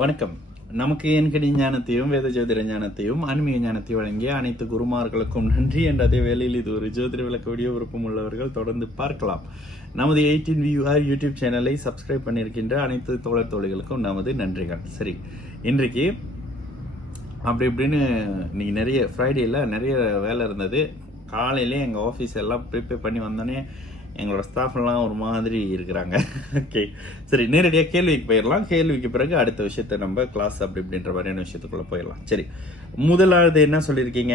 வணக்கம். நமக்கு என்கடி ஞானத்தையும் வேத ஜோதிட ஞானத்தையும் ஆன்மீக ஞானத்தையும் வழங்கிய அனைத்து குருமார்களுக்கும் நன்றி என்ற அதே வேளையில் இது ஒரு ஜோதிட விளக்க வீடியோ விருப்பம் உள்ளவர்கள் தொடர்ந்து பார்க்கலாம். நமது 18 யூடியூப் சேனலை சப்ஸ்கிரைப் பண்ணியிருக்கின்ற அனைத்து தோழர் தோழிகளுக்கும் நமது நன்றிகள். சரி, இன்றைக்கு அப்படி இப்படின்னு இன்னைக்கு நிறைய ஃப்ரைடேயில் நிறைய வேலை இருந்தது. காலையிலே எங்கள் ஆஃபீஸ் எல்லாம் ப்ரிப்பேர் பண்ணி வந்தோடனே எங்களோட ஸ்டாஃப்லாம் ஒரு மாதிரி இருக்கிறாங்க. ஓகே, சரி, நேரடியாக கேள்விக்கு போயிடலாம். கேள்விக்கு பிறகு அடுத்த விஷயத்த நம்ம கிளாஸ் அப்படி இப்படின்ற மாதிரியான விஷயத்துக்குள்ளே போயிடலாம். சரி, முதலாவது என்ன சொல்லியிருக்கீங்க?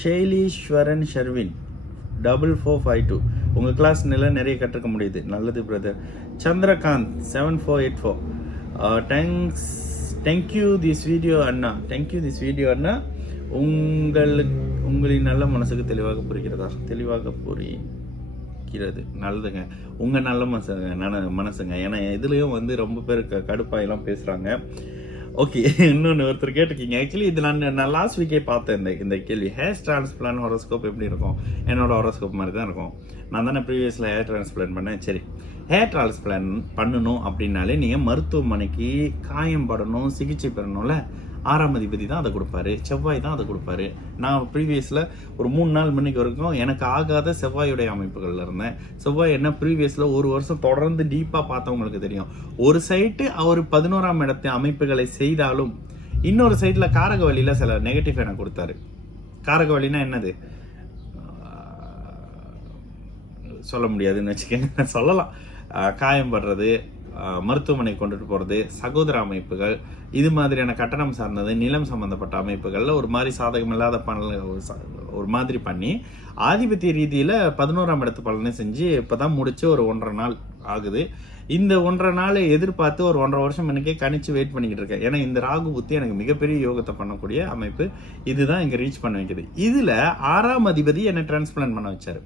ஷெய்லீஸ்வரன் ஷர்வின் 4452 உங்கள் கிளாஸ் நிறைய கற்றுக்க முடியுது. நல்லது brother. Chandrakanth 7484 thank you this video அண்ணா. தேங்க்யூ திஸ் வீடியோ அண்ணா. உங்களின் நல்ல மனசுக்கு தெளிவாக புரிகிறதா? தெளிவாக புரிகிறது. நல்லதுங்க, உங்கள் நல்ல மனசுங்க. ஏன்னா இதுலேயும் ரொம்ப பேர் கடுப்பாயெல்லாம் பேசுகிறாங்க. ஓகே, இன்னொன்று ஒருத்தர் கேட்டிருக்கீங்க. ஆக்சுவலி இது நான் லாஸ்ட் வீக்கே பார்த்தேன் இந்த கேள்வி. ஹேர் டிரான்ஸ்பிளான் ஹொரோஸ்கோப் எப்படி இருக்கும்? என்னோட ஹொரோஸ்கோப் மாதிரி தான் இருக்கும். நான் தானே ப்ரீவியஸில் ஹேர் டிரான்ஸ்பிளான் பண்ணேன். சரி, ஹேர் டிரான்ஸ்பிளான் பண்ணணும் அப்படின்னாலே நீங்கள் மருத்துவமனைக்கு காயம் படணும், சிகிச்சை பெறணும்ல. 6ஆம் அதிபதி தான் அதை கொடுப்பாரு, செவ்வாய் தான் அதை கொடுப்பாரு. நான் ப்ரீவியஸில் ஒரு 3 நாள் மணிக்கு வரைக்கும் எனக்கு ஆகாத செவ்வாயுடைய அமைப்புகளில் இருந்தேன். செவ்வாய் என்ன ப்ரீவியஸில் ஒரு வருஷம் தொடர்ந்து டீப்பாக பார்த்தவங்களுக்கு தெரியும். ஒரு சைட்டு அவர் 11ஆம் இடத்து அமைப்புகளை செய்தாலும் இன்னொரு சைட்டில் காரக வழியில் சில நெகட்டிவ் எனக்கு கொடுத்தாரு. காரக வழினா என்னது சொல்ல முடியாதுன்னு வச்சுக்கோங்க. சொல்லலாம், காயம் படுறது, மருத்துவமனை கொண்டுட்டு போகிறது, சகோதர அமைப்புகள், இது மாதிரியான கட்டணம் சார்ந்தது, நிலம் சம்பந்தப்பட்ட அமைப்புகளில் ஒரு மாதிரி சாதகம் இல்லாத ஒரு மாதிரி பண்ணி ஆதிபத்திய ரீதியில் 11ஆம் இடத்து பலனை செஞ்சு இப்போ தான் முடிச்சு ஒரு 1.5 நாள் ஆகுது. இந்த 1.5 நாள் எதிர்பார்த்து ஒரு 1.5 வருஷம் எனக்கே கணிச்சு வெயிட் பண்ணிக்கிட்டு இருக்கேன். ஏன்னா இந்த ராகு புத்தி எனக்கு மிகப்பெரிய யோகத்தை பண்ணக்கூடிய அமைப்பு. இதுதான் இங்கே ரீச் பண்ண வைக்குது. இதில் 6ஆம் அதிபதி என்னை டிரான்ஸ்பிளான்ட் பண்ண வச்சாரு.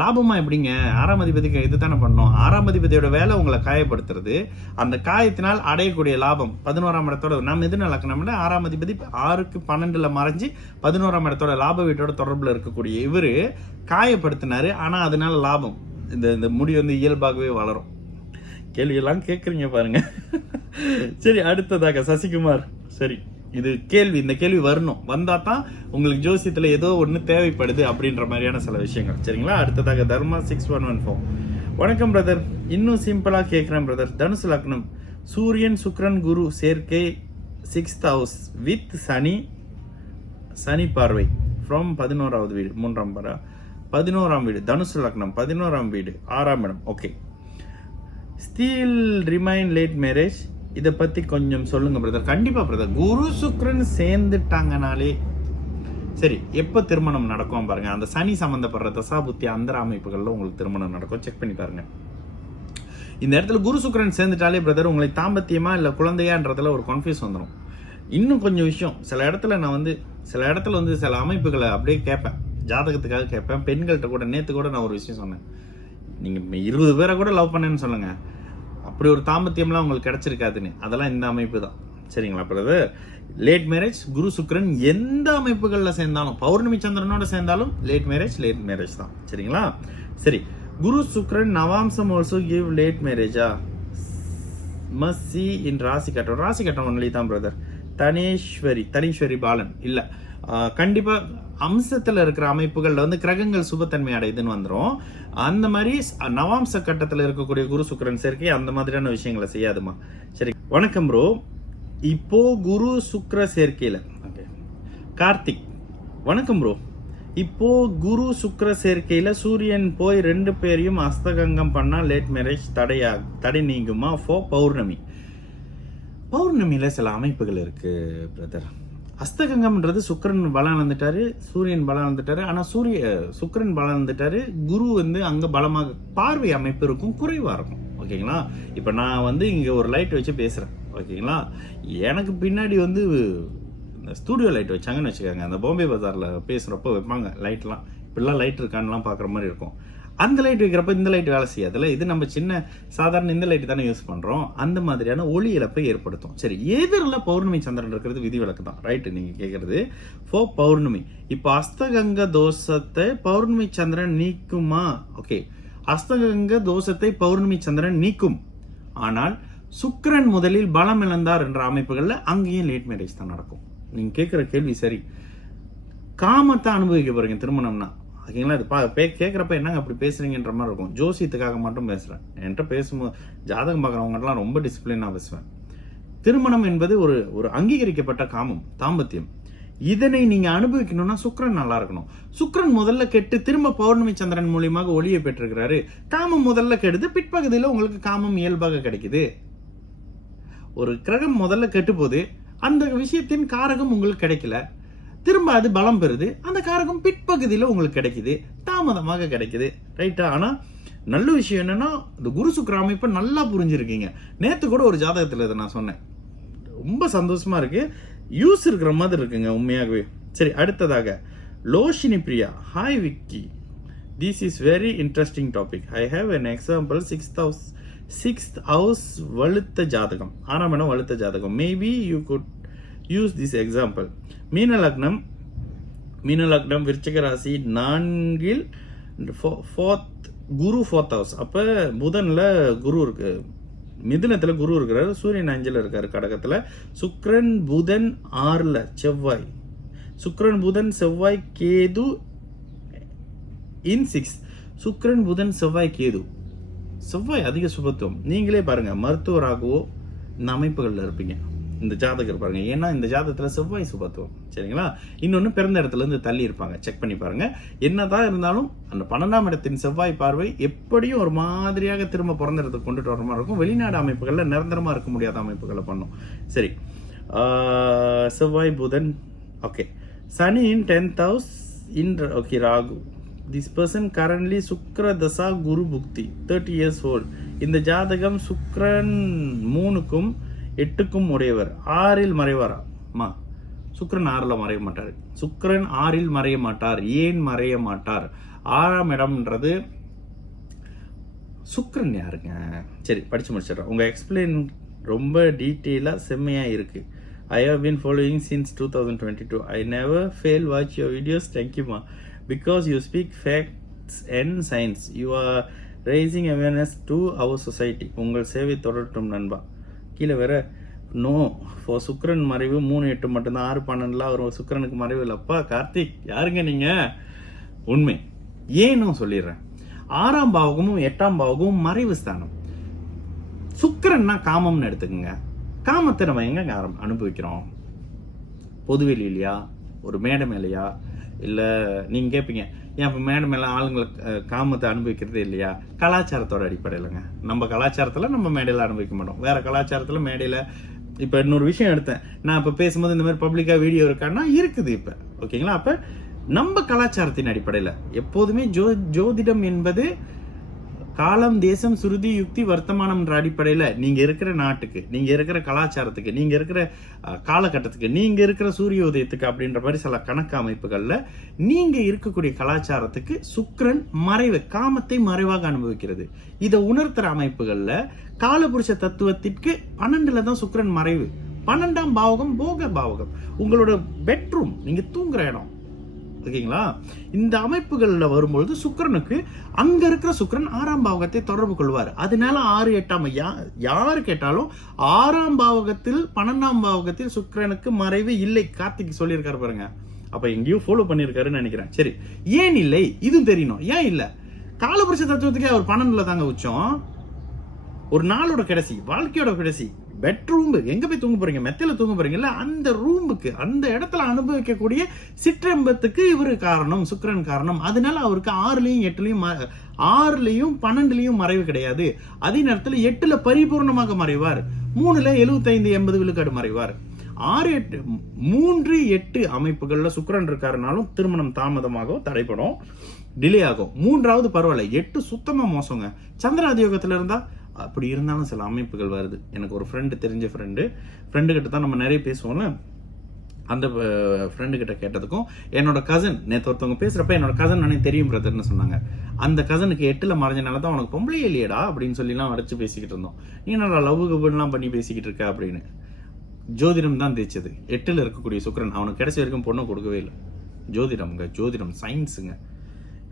லாபமா எப்படிங்க? 6ஆம் அதிபதிக்கு இது தானே பண்ணோம். 6ஆம் அதிபதியோட வேலை உங்களை காயப்படுத்துறது. அந்த காயத்தினால் அடையக்கூடிய லாபம் 11ஆம் இடத்தோட நம்ம எது நடக்கணும்னா 6ஆம் அதிபதி 6க்கு 12ல் மறைஞ்சு 11ஆம் இடத்தோட லாப வீட்டோட தொடர்பில் இருக்கக்கூடிய இவர் காயப்படுத்தினாரு. ஆனால் அதனால லாபம் இந்த முடி இயல்பாகவே வளரும். கேள்வியெல்லாம் கேட்குறீங்க பாருங்க. சரி, அடுத்ததாக சசிகுமார். சரி, இது கேள்வி. இந்த கேள்வி வரணும், வந்தா தான் உங்களுக்கு ஜோசியத்தில் ஏதோ ஒன்று தேவைப்படுது அப்படின்ற மாதிரியான சில விஷயங்கள். சரிங்களா? அடுத்ததாக தர்மா 6114 வணக்கம் பிரதர். இன்னும் சிம்பிளாக கேட்குறேன் பிரதர். தனுசு லக்னம், சூரியன் சுக்ரன் குரு சேர்க்கை 6th ஹவுஸ் வித் சனி பார்வை ஃப்ரம் 11வது வீடு 3ஆம் பரா 11ஆம் வீடு. தனுசு லக்னம் 11ஆம் வீடு 6ஆம் இடம். Okay, still remain late marriage. இதை பற்றி கொஞ்சம் சொல்லுங்கள் பிரதர். கண்டிப்பாக பிரதர், குரு சுக்ரன் சேர்ந்துட்டாங்கனாலே சரி, எப்போ திருமணம் நடக்கும் பாருங்கள். அந்த சனி சம்மந்தப்படுற தசாபுத்தி அந்தர அமைப்புகளில் உங்களுக்கு திருமணம் நடக்கும். செக் பண்ணி பாருங்கள். இந்த இடத்துல குரு சுக்ரன் சேர்ந்துட்டாலே பிரதர் உங்களுக்கு தாம்பத்தியமா இல்லை குழந்தையான்றதுல ஒரு கன்ஃபியூஸ் வந்துடும். இன்னும் கொஞ்சம் விஷயம், சில இடத்துல நான் சில இடத்துல சில அமைப்புகளை அப்படியே கேட்பேன், ஜாதகத்துக்காக கேட்பேன். பெண்கள்கிட்ட கூட நேற்று கூட நான் ஒரு விஷயம் சொன்னேன். நீங்கள் 20 பேரை கூட லவ் பண்ணேன்னு சொல்லுங்கள், அப்படி ஒரு தாம்பத்தியம்லாம் உங்களுக்கு கிடைச்சிருக்காதுன்னு. அதெல்லாம் இந்த அமைப்பு தான். சரிங்களா? அப்புறம் லேட் மேரேஜ் குரு சுக்ரன் எந்த அமைப்புகளில் சேர்ந்தாலும், பௌர்ணமி சந்திரனோட சேர்ந்தாலும் லேட் மேரேஜ் தான். சரிங்களா? சரி, குரு சுக்ரன் நவாம்சம் ஆல்சோ கிவ் லேட் மேரேஜா? மஸ்ட் சி இன் ராசி கட்டம் ஒன்லி தான் பிரதர். தனீஸ்வரி பாலன் இல்லை, கண்டிப்பாக அம்சத்தில் இருக்கிற அமைப்புகளில் கிரகங்கள் சுபத்தன்மை அடையுதுன்னு வந்துடும். அந்த மாதிரி நவாம்ச கட்டத்தில் இருக்கக்கூடிய குரு சுக்ரன் சேர்க்கை அந்த மாதிரியான விஷயங்களை செய்யாதுமா. சரி, வணக்கம் ப்ரோ. இப்போ குரு சுக்ர சேர்க்கையில் கார்த்திக் வணக்கம் ப்ரோ. இப்போ குரு சுக்ர சேர்க்கையில் சூரியன் போய் 2 பேரையும் அஸ்தகங்கம் பண்ணால் லேட் மேரேஜ் தடை நீங்குமா? பௌர்ணமியில் சில அமைப்புகள் இருக்கு பிரதர். அஸ்தகங்கம்ன்றது சுக்கரன் பலம் வந்துட்டாரு, சூரியன் பலம் வந்துட்டாரு. ஆனால் சுக்கரன் பலம் வந்துட்டாரு, குரு அங்கே பலமாக பார்வை அமைப்பு இருக்கும், குறைவாக இருக்கும். ஓகேங்களா? இப்போ நான் இங்கே ஒரு லைட் வச்சு பேசுகிறேன். ஓகேங்களா? எனக்கு பின்னாடி இந்த ஸ்டூடியோ லைட் வச்சாங்கன்னு வச்சுக்கோங்க. அந்த பாம்பே பஜாரில் பேசுகிறப்போ வைப்பாங்க லைட்லாம். இப்படிலாம் லைட் இருக்கான்லாம் பார்க்குற மாதிரி இருக்கும். அந்த லைட் வைக்கிறப்ப இந்த லைட் வேலை செய்யாதுல்ல. இது நம்ம சின்ன சாதாரண இந்த லைட் தானே யூஸ் பண்ணுறோம். அந்த மாதிரியான ஒளி இழப்பை ஏற்படுத்தும். சரி, எதிரில் பௌர்ணமி சந்திரன் இருக்கிறது விதிவிலக்கு தான். ரைட்டு, நீங்கள் கேட்குறது பௌர்ணமி. இப்போ அஸ்தகங்க தோஷத்தை பௌர்ணமி சந்திரன் நீக்குமா? ஓகே, அஸ்தகங்க தோஷத்தை பௌர்ணமி சந்திரன் நீக்கும். ஆனால் சுக்கிரன் முதலில் பலம் இழந்தார் என்ற அமைப்புகளில் அங்கேயும் லேட் மேரேஜ் தான் நடக்கும். நீங்க கேட்குற கேள்வி சரி. காமத்தை அனுபவிக்க போறீங்க திருமணம்னா, ஓகேங்களா? இது கேட்குறப்ப என்னங்க அப்படி பேசுறீங்கன்ற மாதிரி இருக்கும். ஜோசியத்துக்காக மட்டும் பேசுறேன். என்கிட்ட பேசும்போது ஜாதகம் பார்க்குறவங்கலாம் ரொம்ப டிசிப்ளினாக பேசுவேன். திருமணம் என்பது ஒரு அங்கீகரிக்கப்பட்ட காமம், தாம்பத்தியம். இதனை நீங்க அனுபவிக்கணும்னா சுக்கிரன் நல்லா இருக்கணும். சுக்கிரன் முதல்ல கெட்டு திரும்ப பௌர்ணமி சந்திரன் மூலியமாக ஒளியை பெற்றிருக்கிறாரு. காமம் முதல்ல கெடுது, பிற்பகுதியில் உங்களுக்கு காமம் இயல்பாக கிடைக்குது. ஒரு கிரகம் முதல்ல கெட்டு போது, அந்த விஷயத்தின் காரகம் உங்களுக்கு கிடைக்கல, திரும்ப அது பலம் பெறுது, அந்த காரகம் பிற்பகுதியில் உங்களுக்கு கிடைக்குது, தாமதமாக கிடைக்குது, ரைட்டா? ஆனா நல்ல விஷயம் என்னன்னா, இந்த குரு சுக்கிர அமைப்பை நல்லா புரிஞ்சிருக்கீங்க. நேத்து கூட ஒரு ஜாதகத்தில் இதை நான் சொன்னேன். ரொம்ப சந்தோஷமா இருக்கு, யூஸ் இருக்கிற மாதிரி இருக்குங்க உண்மையாகவே. சரி, அடுத்ததாக Loshini Priya. Hi Vicky, this is very interesting topic. I have an example. Sixth house வலுத்த ஜாதகம், 6ஆம் இடம் வலுத்த ஜாதகம். Maybe you could use this example. மீன லக்னம் விருச்சிக ராசி 4ல் குரு 4th ஹவுஸ். அப்போ புதன்ல குரு இருக்கு, மிதுனத்துல குரு இருக்கிறாரு, சூரியன் 5ல் இருக்காரு கடகத்துல, சுக்கிரன் புதன் 6ல், செவ்வாய், சுக்கிரன் புதன் செவ்வாய் கேது இன் 6. சுக்கிரன் புதன் செவ்வாய் கேது, செவ்வாய் அதிக சுபத்துவம். நீங்களே பாருங்க, மருத்துவராகவோ இந்த அமைப்புகள்ல இருப்பீங்க இந்த ஜாதகர் பாருங்க. ஏன்னா இந்த ஜாதகத்துல செவ்வாய் சுபத்துவம், சரிங்களா? இன்னொன்னு பிறந்த இடத்துல இருந்து தள்ளி இருப்பாங்க, செக் பண்ணி பாருங்க. என்னதான் இருந்தாலும் அந்த 12ஆம் இடத்தின் செவ்வாய் பார்வை எப்படியும் ஒரு மாதிரியாக திரும்ப பிறந்த இடத்துக்கு கொண்டுட்டு வர மாதிரி இருக்கும். வெளிநாடு அமைப்புகள்ல நிரந்தரமா இருக்க முடியாத அமைப்புகளை பண்ணும். சரி, செவ்வாய் புதன், okay. Shani in 10th house in, okay, Rahu. This person currently Sukra தசா குரு புக்தி, 30 years old. இந்த ஜாதகம் சுக்ரன் 3க்கும் 8க்கும் உடையவர். 6ல் மறைவாரா? சுக்ரன் 6ல் மறைய மாட்டார். சுக்ரன் 6ல் மறைய மாட்டார். ஏன் மறைய மாட்டார்? 6ஆம் இடம்ன்றது சுக்ரன் யாருங்க? சரி, படிச்சு முடிச்சிடறேன். உங்க எக்ஸ்பிளைன் ரொம்ப டீட்டெயிலாக செம்மையாக இருக்கு. I have been following since 2022. I never fail watch your videos. Thank you ma, because you speak facts and science. You are raising awareness to our society. உங்கள் சேவை தொடரட்டும் நண்பா. கீழே வேற நோ ஃபார் சுக்கிரன் மறைவு 3-8 மட்டும்தான், 6-12 ஒரு சுக்கிரனுக்கு மறைவு இல்லப்பா. கார்த்திக், யாருங்க நீங்க? உண்மை ஏனும் சொல்லிடுறேன். 6ஆம் பாவகமும் 8ஆம் பாவகமும் மறைவு ஸ்தானம். சுக்கிரன்னா காமம்னு எடுத்துக்கோங்க. காமத்தை நம்ம எங்க அனுபவிக்கிறோம்? பொதுவெளியிலையா, ஒரு மேடை மேலையா? இல்லை நீங்கள் கேட்பீங்க, ஏன் இப்போ மேடை மேலே ஆளுங்களை காமத்தை அனுபவிக்கிறதே இல்லையா? கலாச்சாரத்தோட அடிப்படையிலங்க. நம்ம கலாச்சாரத்தில் நம்ம மேடையில் அனுபவிக்க மாட்டோம், வேற கலாச்சாரத்தில் மேடையில். இப்போ இன்னொரு விஷயம் எடுத்தேன், நான் இப்போ பேசும்போது இந்த மாதிரி பப்ளிக்காக வீடியோ இருக்கான்னா இருக்குது இப்போ, ஓகேங்களா? அப்போ நம்ம கலாச்சாரத்தின் அடிப்படையில் எப்போதுமே ஜோதிடம் என்பது காலம், தேசம், சுருதி, யுக்தி, வர்த்தமானம் என்ற அடிப்படையில் நீங்க இருக்கிற நாட்டுக்கு, நீங்க இருக்கிற கலாச்சாரத்துக்கு, நீங்க இருக்கிற காலகட்டத்துக்கு, நீங்க இருக்கிற சூரிய உதயத்துக்கு அப்படின்ற மாதிரி சில கணக்கு அமைப்புகள்ல நீங்க இருக்கக்கூடிய கலாச்சாரத்துக்கு சுக்கிரன் மறைவு, காமத்தை மறைவாக அனுபவிக்கிறது. இதை உணர்த்துற அமைப்புகள்ல காலபுருஷ தத்துவத்திற்கு 12ல தான் சுக்கிரன் மறைவு. 12ஆம் பாவகம் போக பாவகம், உங்களோட பெட்ரூம், நீங்க தூங்குற இடம், ஓகேங்களா? இந்த அமைப்புகள்ல வரும்பொழுது சுக்கிரனுக்கு அங்க இருக்கிற சுக்கிரன் 6ஆம் பாவகத்தை தொடர்பு கொள்வார். அதனால 6, 8ஆம் யாரு கேட்டாலும் 6ஆம் பாவகத்தில் 12ஆம் பாவகத்தில் சுக்கிரனுக்கு மறைவு இல்லை. கார்த்திக் சொல்லியிருக்காரு பாருங்க. அப்ப எங்கேயும் ஃபாலோ பண்ணியிருக்காருன்னு நினைக்கிறேன். சரி, ஏன் இல்லை இதுவும் தெரியணும். ஏன் இல்லை? காலபுருஷ தத்துவத்துக்கே அவர் 12ல தாங்க உச்சம். ஒரு நாளோட கடைசி, வாழ்க்கையோட கடைசி, பெட்ரூம், எங்க போய் தூங்க போறீங்க? மெத்தையில தூங்க போறீங்கல்ல, அந்த ரூமுக்கு, அந்த இடத்துல அனுபவிக்கக்கூடிய சிற்றம்பத்துக்கு இவரு காரணம், சுக்கிரன் காரணம். அதனால அவருக்கு 6லையும் 8லையும் 6லையும் 12லையும் மறைவு கிடையாது. அதே நேரத்தில் 8ல பரிபூர்ணமாக மறைவார், 3ல 75-80 விழுக்காடு மறைவார். 6, 8, 3, 8 அமைப்புகள்ல சுக்கிரன் இருக்காருனாலும் திருமணம் தாமதமாகவும் தடைப்படும், டிலே ஆகும். 3வது பரவாயில்ல, 8 சுத்தமா மோசங்க. சந்திராதியோகத்துல இருந்தா அப்படி இருந்தாலும் சில அமைப்புகள் வருது. எனக்கு ஒரு தெரிஞ்ச ஃப்ரெண்டு கிட்ட தான் நம்ம நிறைய பேசுவோம்ல, அந்த ஃப்ரெண்டு கிட்ட கேட்டதுக்கும் என்னோட கசன் நேற்று ஒருத்தவங்க பேசுறப்ப என்னோட கசன் எனக்கு தெரியும் பிரதர்னு சொன்னாங்க. அந்த கசனுக்கு 8ல மறைஞ்சனால தான் உனக்கு பொம்பளை இல்லையடா அப்படின்னு சொல்லிலாம் அடிச்சு பேசிக்கிட்டு இருந்தோம். நீ என்னடா லவ் கபுலாம் பண்ணி பேசிக்கிட்டு இருக்க அப்படின்னு. ஜோதிடம் தான் தேய்ச்சது. 8ல இருக்கக்கூடிய சுக்கிரன் அவனுக்கு கிடைச்ச வரைக்கும் பொண்ணு கொடுக்கவே இல்லை. ஜோதிடம் சயின்ஸுங்க.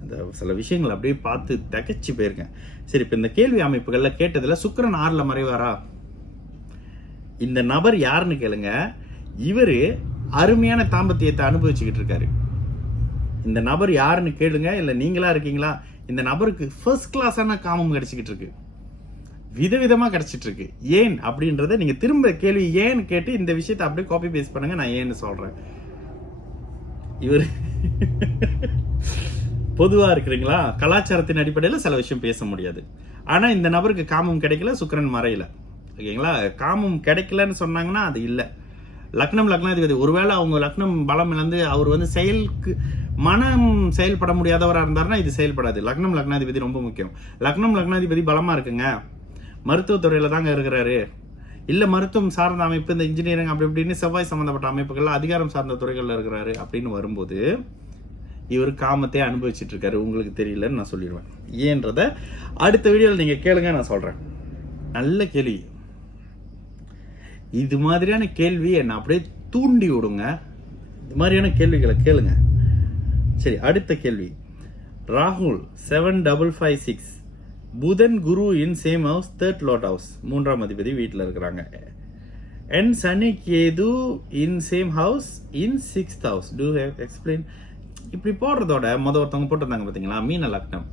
இந்த சில விஷயங்கள் அப்படியே பார்த்து தகச்சு போயிருக்கேன். சரி, இப்போ இந்த கேள்வி அமைப்புகள்ல கேட்டதுல சுக்கிரன் 6ல மறைவாரா? இந்த நபர் யாருன்னு கேளுங்க. இவர் அருமையான தாம்பத்தியத்தை அனுபவிச்சுக்கிட்டு இருக்காரு. இந்த நபர் யாருன்னு கேளுங்க, இல்லை நீங்களா இருக்கீங்களா? இந்த நபருக்கு ஃபர்ஸ்ட் கிளாஸான காமம் கிடைச்சிக்கிட்டு இருக்கு, விதவிதமாக கிடைச்சிட்டு இருக்கு. ஏன் அப்படின்றத நீங்க திரும்ப கேள்வி ஏன்னு கேட்டு இந்த விஷயத்தை அப்படியே காப்பி பேஸ்ட் பண்ணுங்க. நான் ஏன்னு சொல்றேன். இவர் பொதுவா இருக்கிறீங்களா, கலாச்சாரத்தின் அடிப்படையில் சில விஷயம் பேச முடியாது. ஆனா இந்த நபருக்கு காமம் கிடைக்கல, சுக்கிரன் மறையல. ஓகேங்களா? காமம் கிடைக்கலன்னு சொன்னாங்கன்னா அது இல்லை. லக்னாதிபதி ஒருவேளை அவங்க லக்னம் பலம் இழந்து அவர் வந்து செயலுக்கு மனம் செயல்பட முடியாதவராக இருந்தாருன்னா இது செயல்படாது. லக்னாதிபதி ரொம்ப முக்கியம். லக்னாதிபதி பலமா இருக்குங்க, மருத்துவத்துறையில தாங்க இருக்கிறாரு, இல்லை மருத்துவம் சார்ந்த அமைப்பு, இந்த இன்ஜினியரிங் அப்படி இப்படின்னு செவ்வாய் சம்பந்தப்பட்ட அமைப்புகள்ல அதிகாரம் சார்ந்த துறைகள்ல இருக்கிறாரு அப்படின்னு வரும்போது இவர் காமத்தை அனுபவிச்சுட்டு இருக்காரு. உங்களுக்கு தெரியலன்னு நான் சொல்லிடுவேன். ஏன்றத அடுத்த வீடியோவில் நீங்க கேளுங்க, நான் சொல்றேன். நல்ல கேள்வி. இது மாதிரியான கேள்வி என்ன அப்படியே தூண்டி விடுங்க. இது மாதிரியான கேள்விகளை கேளுங்க. சரி, அடுத்த கேள்வி. ராகுல் 7556, புதன் குரு in same house, 3rd lord house, 3ஆம் அதிபதி வீட்டில் இருக்கிறாங்க. அண்ட் சனி கேது in same house in 6th house. Do have explain. இப்படி போடுறதோட ஒருத்தவங்க போட்டிருந்தாங்க பார்த்தீங்களா, மீன லக்னம்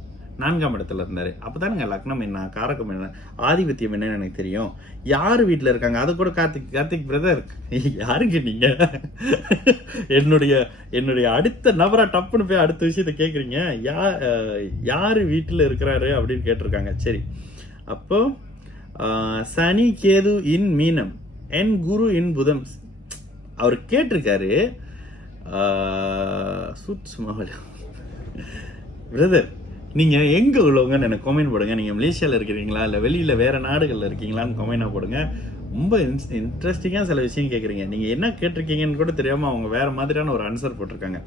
4ஆம் இடத்துல இருந்தாரு. அப்பதானுங்க லக்னம் என்ன, காரகம் என்ன, ஆதிபத்தியம் என்னன்னு எனக்கு தெரியும். யாரு வீட்டுல இருக்காங்க அது கூட கார்த்திக் பிரதர் யாருங்க நீங்க? என்னுடைய அடுத்த நபரா டப்புன்னு போய் அடுத்த விஷயத்த கேக்குறீங்க. யாரு வீட்டுல இருக்கிறாரு அப்படின்னு கேட்டிருக்காங்க. சரி, அப்போ சனி கேது இன் மீனம் என் குரு இன் புதம். அவர் கேட்டிருக்காரு. பிரதர் நீங்க எங்க உள்ளவங்கன்னு எனக்கு கமெண்ட் போடுங்க. நீங்க மலேசியால இருக்கிறீங்களா இல்ல வெளியில வேற நாடுகள்ல இருக்கீங்களான்னு கமெண்டா போடுங்க. ரொம்ப இன்ட்ரெஸ்டிங்கா சில விஷயம் கேக்குறீங்க. நீங்க என்ன கேட்டிருக்கீங்கன்னு கூட தெரியாம அவங்க வேற மாதிரியான ஒரு ஆன்சர் போட்டிருக்காங்க.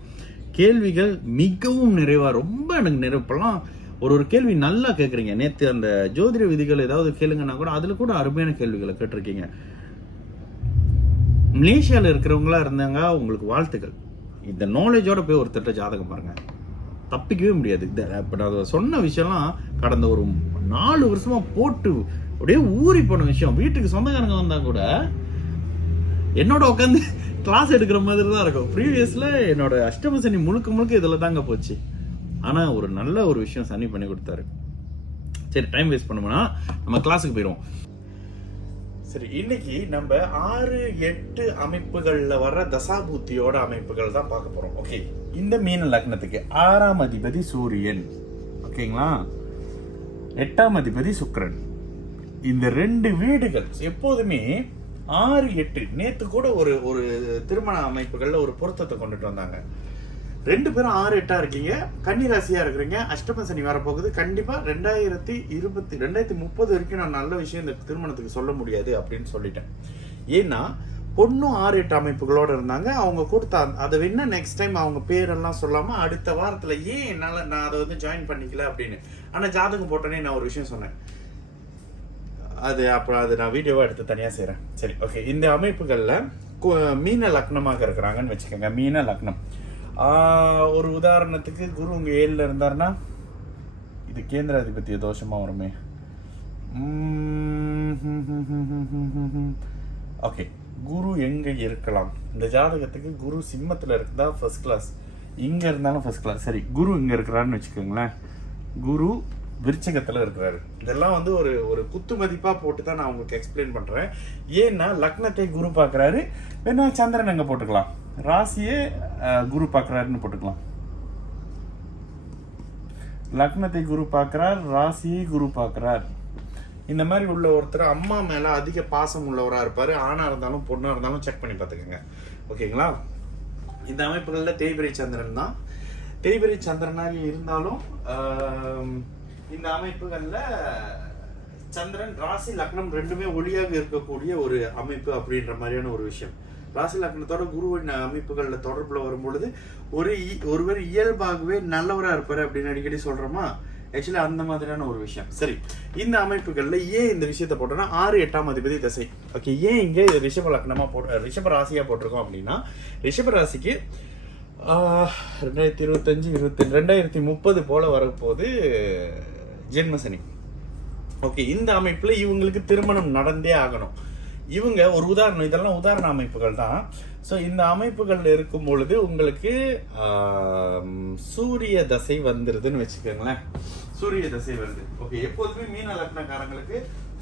கேள்விகள் மிகவும் நிறைவா, ரொம்ப எனக்கு நிறைவெல்லாம் ஒரு கேள்வி நல்லா கேட்குறீங்க. நேற்று அந்த ஜோதிட விதிகள் ஏதாவது கேளுங்கன்னா கூட அதுல கூட அருமையான கேள்விகளை கேட்டிருக்கீங்க. மலேசியால இருக்கிறவங்களா இருந்தாங்க, உங்களுக்கு வாழ்த்துக்கள். இந்த நாலேஜோட போய் ஒருத்தட்ட ஜாதகம் பாருங்க, தப்பிக்கவே முடியாது. இப்போ நான் சொன்ன விஷயம்லாம் கடந்த ஒரு 4 வருஷமா போட்டு அப்படியே ஊறி போன விஷயம். வீட்டுக்கு சொந்தக்காரங்க வந்தா கூட என்னோட உட்காந்து கிளாஸ் எடுக்கிற மாதிரி தான் இருக்கும். ப்ரீவியஸ்ல என்னோட அஷ்டம சனி முழுக்க இதுல தாங்க போச்சு. ஆனா ஒரு நல்ல ஒரு விஷயம் சனி பண்ணி கொடுத்தாரு. சரி, டைம் வேஸ்ட் பண்ணோம்னா நம்ம கிளாஸுக்கு போயிடுவோம். சரி, இன்னைக்கு நம்ம 6-8 அமைப்புகள்ல வர்ற தசாபூத்தியோட அமைப்புகள் தான் பார்க்க போறோம். ஓகே, இந்த மீன லக்னத்துக்கு 6ஆம் அதிபதி சூரியன், ஓகேங்களா, 8ஆம் அதிபதி சுக்கிரன். இந்த 2 வீடுகள் எப்போதுமே 6-8. நேத்து கூட ஒரு திருமண அமைப்புகள்ல ஒரு பொருத்தத்தை கொண்டுட்டு வந்தாங்க. 2 பேரும் 6-8 இருக்கீங்க, கன்னி ராசியா இருக்கிறீங்க. அஷ்டம சனி வர போகுது. கண்டிப்பா 2030 வரைக்கும் நான் நல்ல விஷயம் இந்த திருமணத்துக்கு சொல்ல முடியாது அப்படின்னு சொல்லிட்டேன். ஏன்னா பொண்ணும் 6-8 அமைப்புகளோட இருந்தாங்க. அவங்க கொடுத்த அதை வேணா நெக்ஸ்ட் டைம் அவங்க பேரெல்லாம் சொல்லாம அடுத்த வாரத்துல ஏன் என்னால நான் அதை வந்து ஜாயின் பண்ணிக்கல அப்படின்னு. ஆனா ஜாதகம் போட்டோன்னே நான் ஒரு விஷயம் சொன்னேன். அது நான் வீடியோவா எடுத்து தனியா செய்யறேன். சரி, ஓகே. இந்த அமைப்புகள்ல மீன லக்னமாக இருக்கிறாங்கன்னு வச்சுக்கோங்க. மீன லக்னம். ஒரு உதாரணத்துக்கு குரு உங்க 7ல இருந்தாருன்னா இது கேந்திர அதிபத்திய தோஷமா வருமே. ஓகே, குரு எங்க இருக்கலாம்? இந்த ஜாதகத்துக்கு குரு சிம்மத்துல இருக்குதா ஃபர்ஸ்ட் கிளாஸ், இங்க இருந்தாலும் ஃபர்ஸ்ட் கிளாஸ். சரி, குரு இங்க இருக்கிறான்னு வச்சுக்கோங்களேன். குரு விருச்சகத்துல இருக்கிறாரு. இதெல்லாம் வந்து ஒரு குத்து மதிப்பா போட்டு தான் நான் உங்களுக்கு எக்ஸ்பிளைன் பண்றேன். ஏன்னா லக்னத்தை குரு பாக்குறாரு, வேணா சந்திரன் அங்க போட்டுக்கலாம், ராசியே குரு பாக்குறாருன்னு போட்டுக்கலாம். லக்னத்தை குரு பார்க்கிறார், ராசியை குரு பார்க்கிறார். இந்த மாதிரி உள்ள ஒருத்தர் அம்மா மேல அதிக பாசம் உள்ளவரா இருப்பாரு. ஆணா இருந்தாலும் பொண்ணா இருந்தாலும் செக் பண்ணி பார்த்துக்கோங்க. ஓகேங்களா? இந்த அமைப்புகள்ல தேய்பிரை சந்திரன் தான். தேய்பிரை சந்திரனாக இருந்தாலும் இந்த அமைப்புகள்ல சந்திரன் ராசி லக்னம் ரெண்டுமே ஒளியாக இருக்கக்கூடிய ஒரு அமைப்பு அப்படின்ற மாதிரியான ஒரு விஷயம். ராசி லக்னத்தோட குருவின் அமைப்புகள்ல தொடர்புல வரும்பொழுது ஒருவர் இயல்பாகவே நல்லவரா இருப்பாரு அப்படின்னு அடிக்கடி சொல்றோமா. ஆக்சுவலி அந்த மாதிரியான ஒரு விஷயம். சரி, இந்த அமைப்புகள்ல ஏன் இந்த விஷயத்த போட்டோம்னா 6-8ஆம் அதிபதி தசை. ஓகே, ஏன் இங்க ரிஷப லக்னமா ரிஷப ராசியா போட்டிருக்கோம் அப்படின்னா, ரிஷப ராசிக்கு 2030 போல வரப்போது ஜென்மசனி. ஓகே, இந்த அமைப்புல இவங்களுக்கு திருமணம் நடந்தே ஆகணும். இவங்க ஒரு உதாரணம், இதெல்லாம் உதாரண அமைப்புகள் தான். ஸோ இந்த அமைப்புகள் இருக்கும் பொழுது உங்களுக்கு சூரிய தசை வந்துருதுன்னு வச்சுக்கோங்களேன். சூரிய தசை வருது. ஓகே, எப்போதுமே மீன லக்னக்காரங்களுக்கு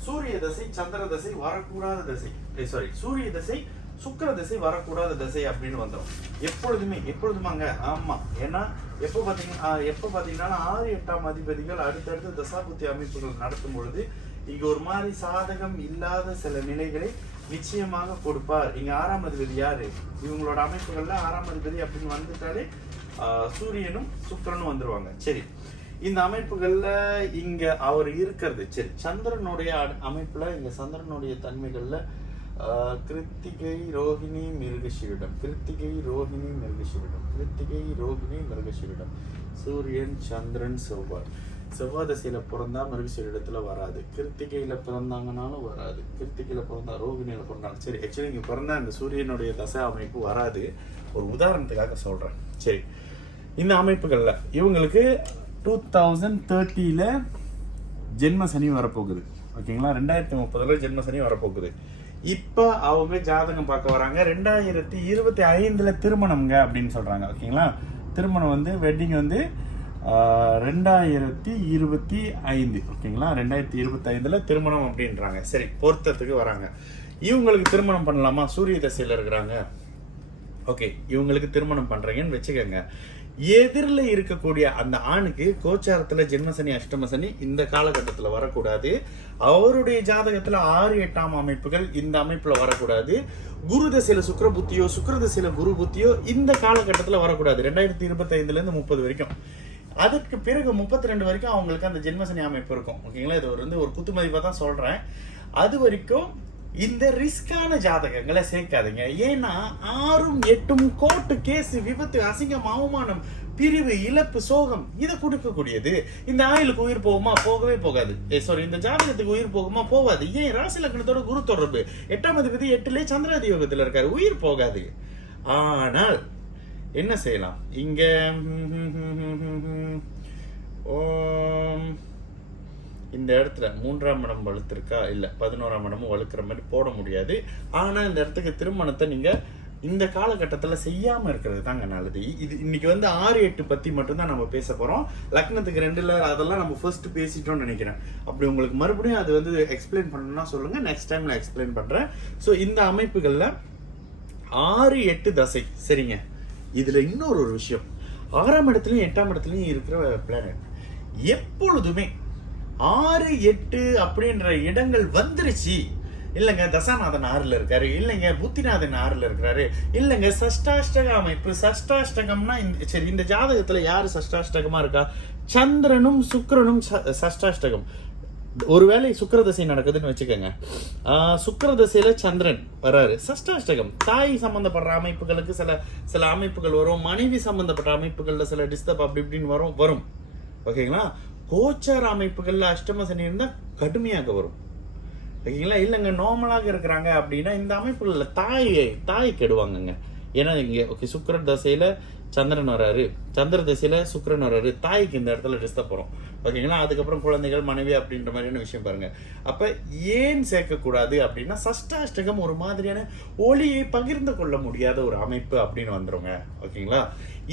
சூரிய தசை சந்திர தசை வரக்கூடாத தசை, சாரி சூரிய தசை சுக்கிர தசை வரக்கூடாத தசை அப்படின்னு வந்துடும் எப்பொழுதுமாங்க. ஆமா, ஏன்னா எப்போ பார்த்தீங்கன்னா 6, 8ஆம் அதிபதிகள் அடுத்தடுத்து தசாபுத்தி அமைப்புகள் நடத்தும் பொழுது இங்க ஒரு மாதிரி சாதகம் இல்லாத சில நிலைகளை நிச்சயமாக கொடுப்பார். இங்க 6ஆம் அதிபதி யாரு? இவங்களோட அமைப்புகள்ல 6ஆம் அதிபதி அப்படின்னு வந்துட்டாலே சூரியனும் சுக்கிரனும் வந்துருவாங்க. சரி, இந்த அமைப்புகள்ல இங்க அவர் இருக்கிறது. சரி, சந்திரனுடைய அமைப்புல இங்க சந்திரனுடைய தன்மைகள்ல கிருத்திகை ரோஹிணி மிருகசீரிடம், சூரியன் சந்திரன் செவ்வாய் தசையில பிறந்தா மிருகசீரிடத்துல வராது, கிருத்திகையில பிறந்தாங்கனாலும் வராது, கிருத்திகையில பிறந்தா ரோஹிணியில பிறந்தாலும் சரி. ஆக்சுவலி இங்க பிறந்தா இந்த சூரியனுடைய தசை அமைப்பு வராது, ஒரு உதாரணத்துக்காக சொல்றேன். சரி, இந்த அமைப்புகள்ல இவங்களுக்கு 2030 ஜென்ம சனி வரப்போகுது. ஓகேங்களா, 2030 ஜென்ம சனி வரப்போகுது. இப்ப அவங்க ஜாதகம் பார்க்க வராங்க. 2025 திருமணம்ங்க அப்படின்னு சொல்றாங்க. ஓகேங்களா, திருமணம் வந்து வெட்டிங் வந்து 2025. ஓகேங்களா, 2025 திருமணம் அப்படின்றாங்க. சரி, பொருத்தத்துக்கு வராங்க. இவங்களுக்கு திருமணம் பண்ணலாமா? சூரிய தசையில இருக்கிறாங்க. ஓகே, இவங்களுக்கு திருமணம் பண்றீங்கன்னு வச்சுக்கோங்க. எதிரில் இருக்கக்கூடிய அந்த ஆணுக்கு கோச்சாரத்துல ஜென்மசனி அஷ்டமசனி இந்த காலகட்டத்துல வரக்கூடாது. அவருடைய ஜாதகத்துல 6, 8ஆம் அமைப்புகள் இந்த அமைப்புல வரக்கூடாது. குரு தசையில சுக்கிர புத்தியோ சுக்கிர தசையில குரு புத்தியோ இந்த காலகட்டத்துல வரக்கூடாது. 2025 30 வரைக்கும். அதுக்கு பிறகு 32 வரைக்கும் அவங்களுக்கு அந்த ஜென்மசனி அமைப்பு இருக்கும். ஓகேங்களா, இது ஒரு குத்து மதிப்பா தான் சொல்றேன். அது வரைக்கும் இந்த ரிஸ்கான ஜாதகங்களை சேர்க்காதீங்க. ஏன்னா 6ம் 8ம் கோர்ட்டு கேஸ், விபத்து, அசிங்கம், அவமானம், பிரிவு, இழப்பு, சோகம் இதை கொடுக்கக்கூடியது. இந்த ஆயுளுக்கு உயிர் போகுமா? போகவே போகாது. சாரி, இந்த ஜாதகத்துக்கு உயிர் போகுமா? போகாது. ஏன்? ராசி லக்னத்தோட குரு தொடர்பு, 8ஆம் அதிபதி 8லே சந்திராதி யோகத்துல இருக்காரு, உயிர் போகாது. ஆனால் என்ன செய்யலாம்? இங்க இந்த இடத்துல 3ஆம் இடம் வலுத்திருக்கா? இல்ல 11ஆம் இடமும் வலுக்கிற மாதிரி போட முடியாது. ஆனா இந்த இடத்துக்கு திருமணத்தை நீங்க இந்த காலகட்டத்துல செய்யாம இருக்கிறது தாங்க நல்லது. இது இன்னைக்கு வந்து 6, 8 பத்தி மட்டும்தான் நம்ம பேச போறோம். லக்னத்துக்கு 2ல அதெல்லாம் நம்ம ஃபர்ஸ்ட் பேசிட்டோம்னு நினைக்கிறேன். அப்படி உங்களுக்கு மறுபடியும் அது வந்து எக்ஸ்பிளைன் பண்ணணும்னா சொல்லுங்க, நெக்ஸ்ட் டைம் நான் எக்ஸ்பிளைன் பண்றேன். ஸோ இந்த அமைப்புகள்ல 6, 8 தசை. சரிங்க, இதுல இன்னொரு விஷயம், 6ஆம் இடத்துலயும் 8ஆம் இடத்துலயும் இருக்கிற பிளானட் எப்பொழுதுமே 6, 8 அப்படின்ற இடங்கள் வந்துருச்சு. இல்லைங்க தசாநாதன் 6ல இருக்காரு, இல்லைங்க புத்திநாதன் 6ல இருக்கிறாரு, இல்லைங்க சஷ்டாஷ்டக அமைப்பு. சஷ்டாஷ்டகம்னா சரி, இந்த ஜாதகத்துல யாரு சஷ்டாஷ்டகமா இருக்கா? சந்திரனும் சுக்கிரனும் சஷ்டாஷ்டகம். ஒருவேளை சுக்கிரதசை நடக்குதுன்னு வச்சுக்கோங்க, சுக்கிரதசையில சந்திரன் வராரு, சஷ்டாஷ்டகம். தாய் சம்பந்தப்படுற அமைப்புகளுக்கு சில அமைப்புகள் வரும், மனைவி சம்பந்தப்பட்ட அமைப்புகள்ல சில டிஸ்டர்ப் அப்படி இப்படின்னு வரும். ஓகேங்களா, கோச்சார அமைப்புகள்ல அஷ்டம சனி இருந்தா கடுமையாக வரும். ஓகேங்களா, இல்லைங்க நார்மலாக இருக்கிறாங்க அப்படின்னா இந்த அமைப்புகள்ல தாய் கெடுவாங்கங்க. ஏன்னா இங்க ஓகே சுக்கிர தசையில சந்திரன் வராரு, சந்திர தசையில சுக்கிரன் வராரு, தாய்க்கு இந்த இடத்துல டிஸ்டர்ப் வரும். ஓகேங்களா, அதுக்கப்புறம் குழந்தைகள், மனைவி அப்படின்ற மாதிரியான விஷயம் பாருங்க. அப்ப ஏன் சேர்க்கக்கூடாது அப்படின்னா சஷ்டாஷ்டகம் ஒரு மாதிரியான ஒளியை பகிர்ந்து கொள்ள முடியாத ஒரு அமைப்பு அப்படின்னு வந்துருங்க. ஓகேங்களா,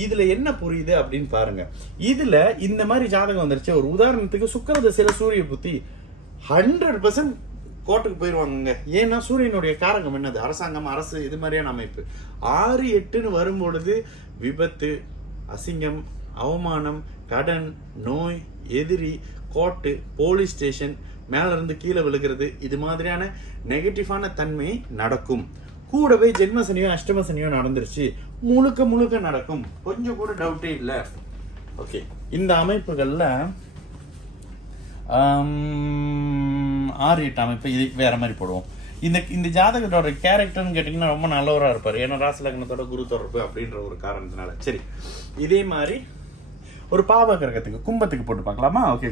இதுல என்ன புரியுது அப்படின்னு பாருங்க. இதுல இந்த மாதிரி ஜாதகம் வந்துருச்சு. ஒரு உதாரணத்துக்கு சுக்கிர தசையில சூரிய புத்தி 100% கோர்ட்டுக்கு போயிருவாங்க. ஏன்னா சூரியனுடைய காரகம் என்னது? அரசாங்கம், அரசு, இது மாதிரியான அமைப்பு. 6, 8ன்னு வரும்பொழுது விபத்து, அசிங்கம், அவமானம், கடன், நோய், எதிரி, கோர்ட்டு, போலீஸ் ஸ்டேஷன், மேல இருந்து கீழே விழுகிறது, இது மாதிரியான நெகட்டிவான தன்மை நடக்கும். கூடவே ஜென்மசனியோ அஷ்டமசனியோ நடந்துருச்சு, முழுக்க நடக்கும், கொஞ்சம் கூட டவுட்டே இல்லை. ஓகே, இந்த அமைப்புகள்ல 6, 8 அமைப்பு இது வேற மாதிரி போடுவோம். இந்த ஜாதகத்தோட கேரக்டர்னு கேட்டீங்கன்னா ரொம்ப நல்லவராக இருப்பார். ஏன்னா ராசி லக்னத்தோட குரு தொடர்பு அப்படின்ற ஒரு காரணத்தினால. சரி, இதே மாதிரி ஒரு பாவ கிரகத்துக்கு கும்பத்துக்கு போட்டு பார்க்கலாமா? ஓகே,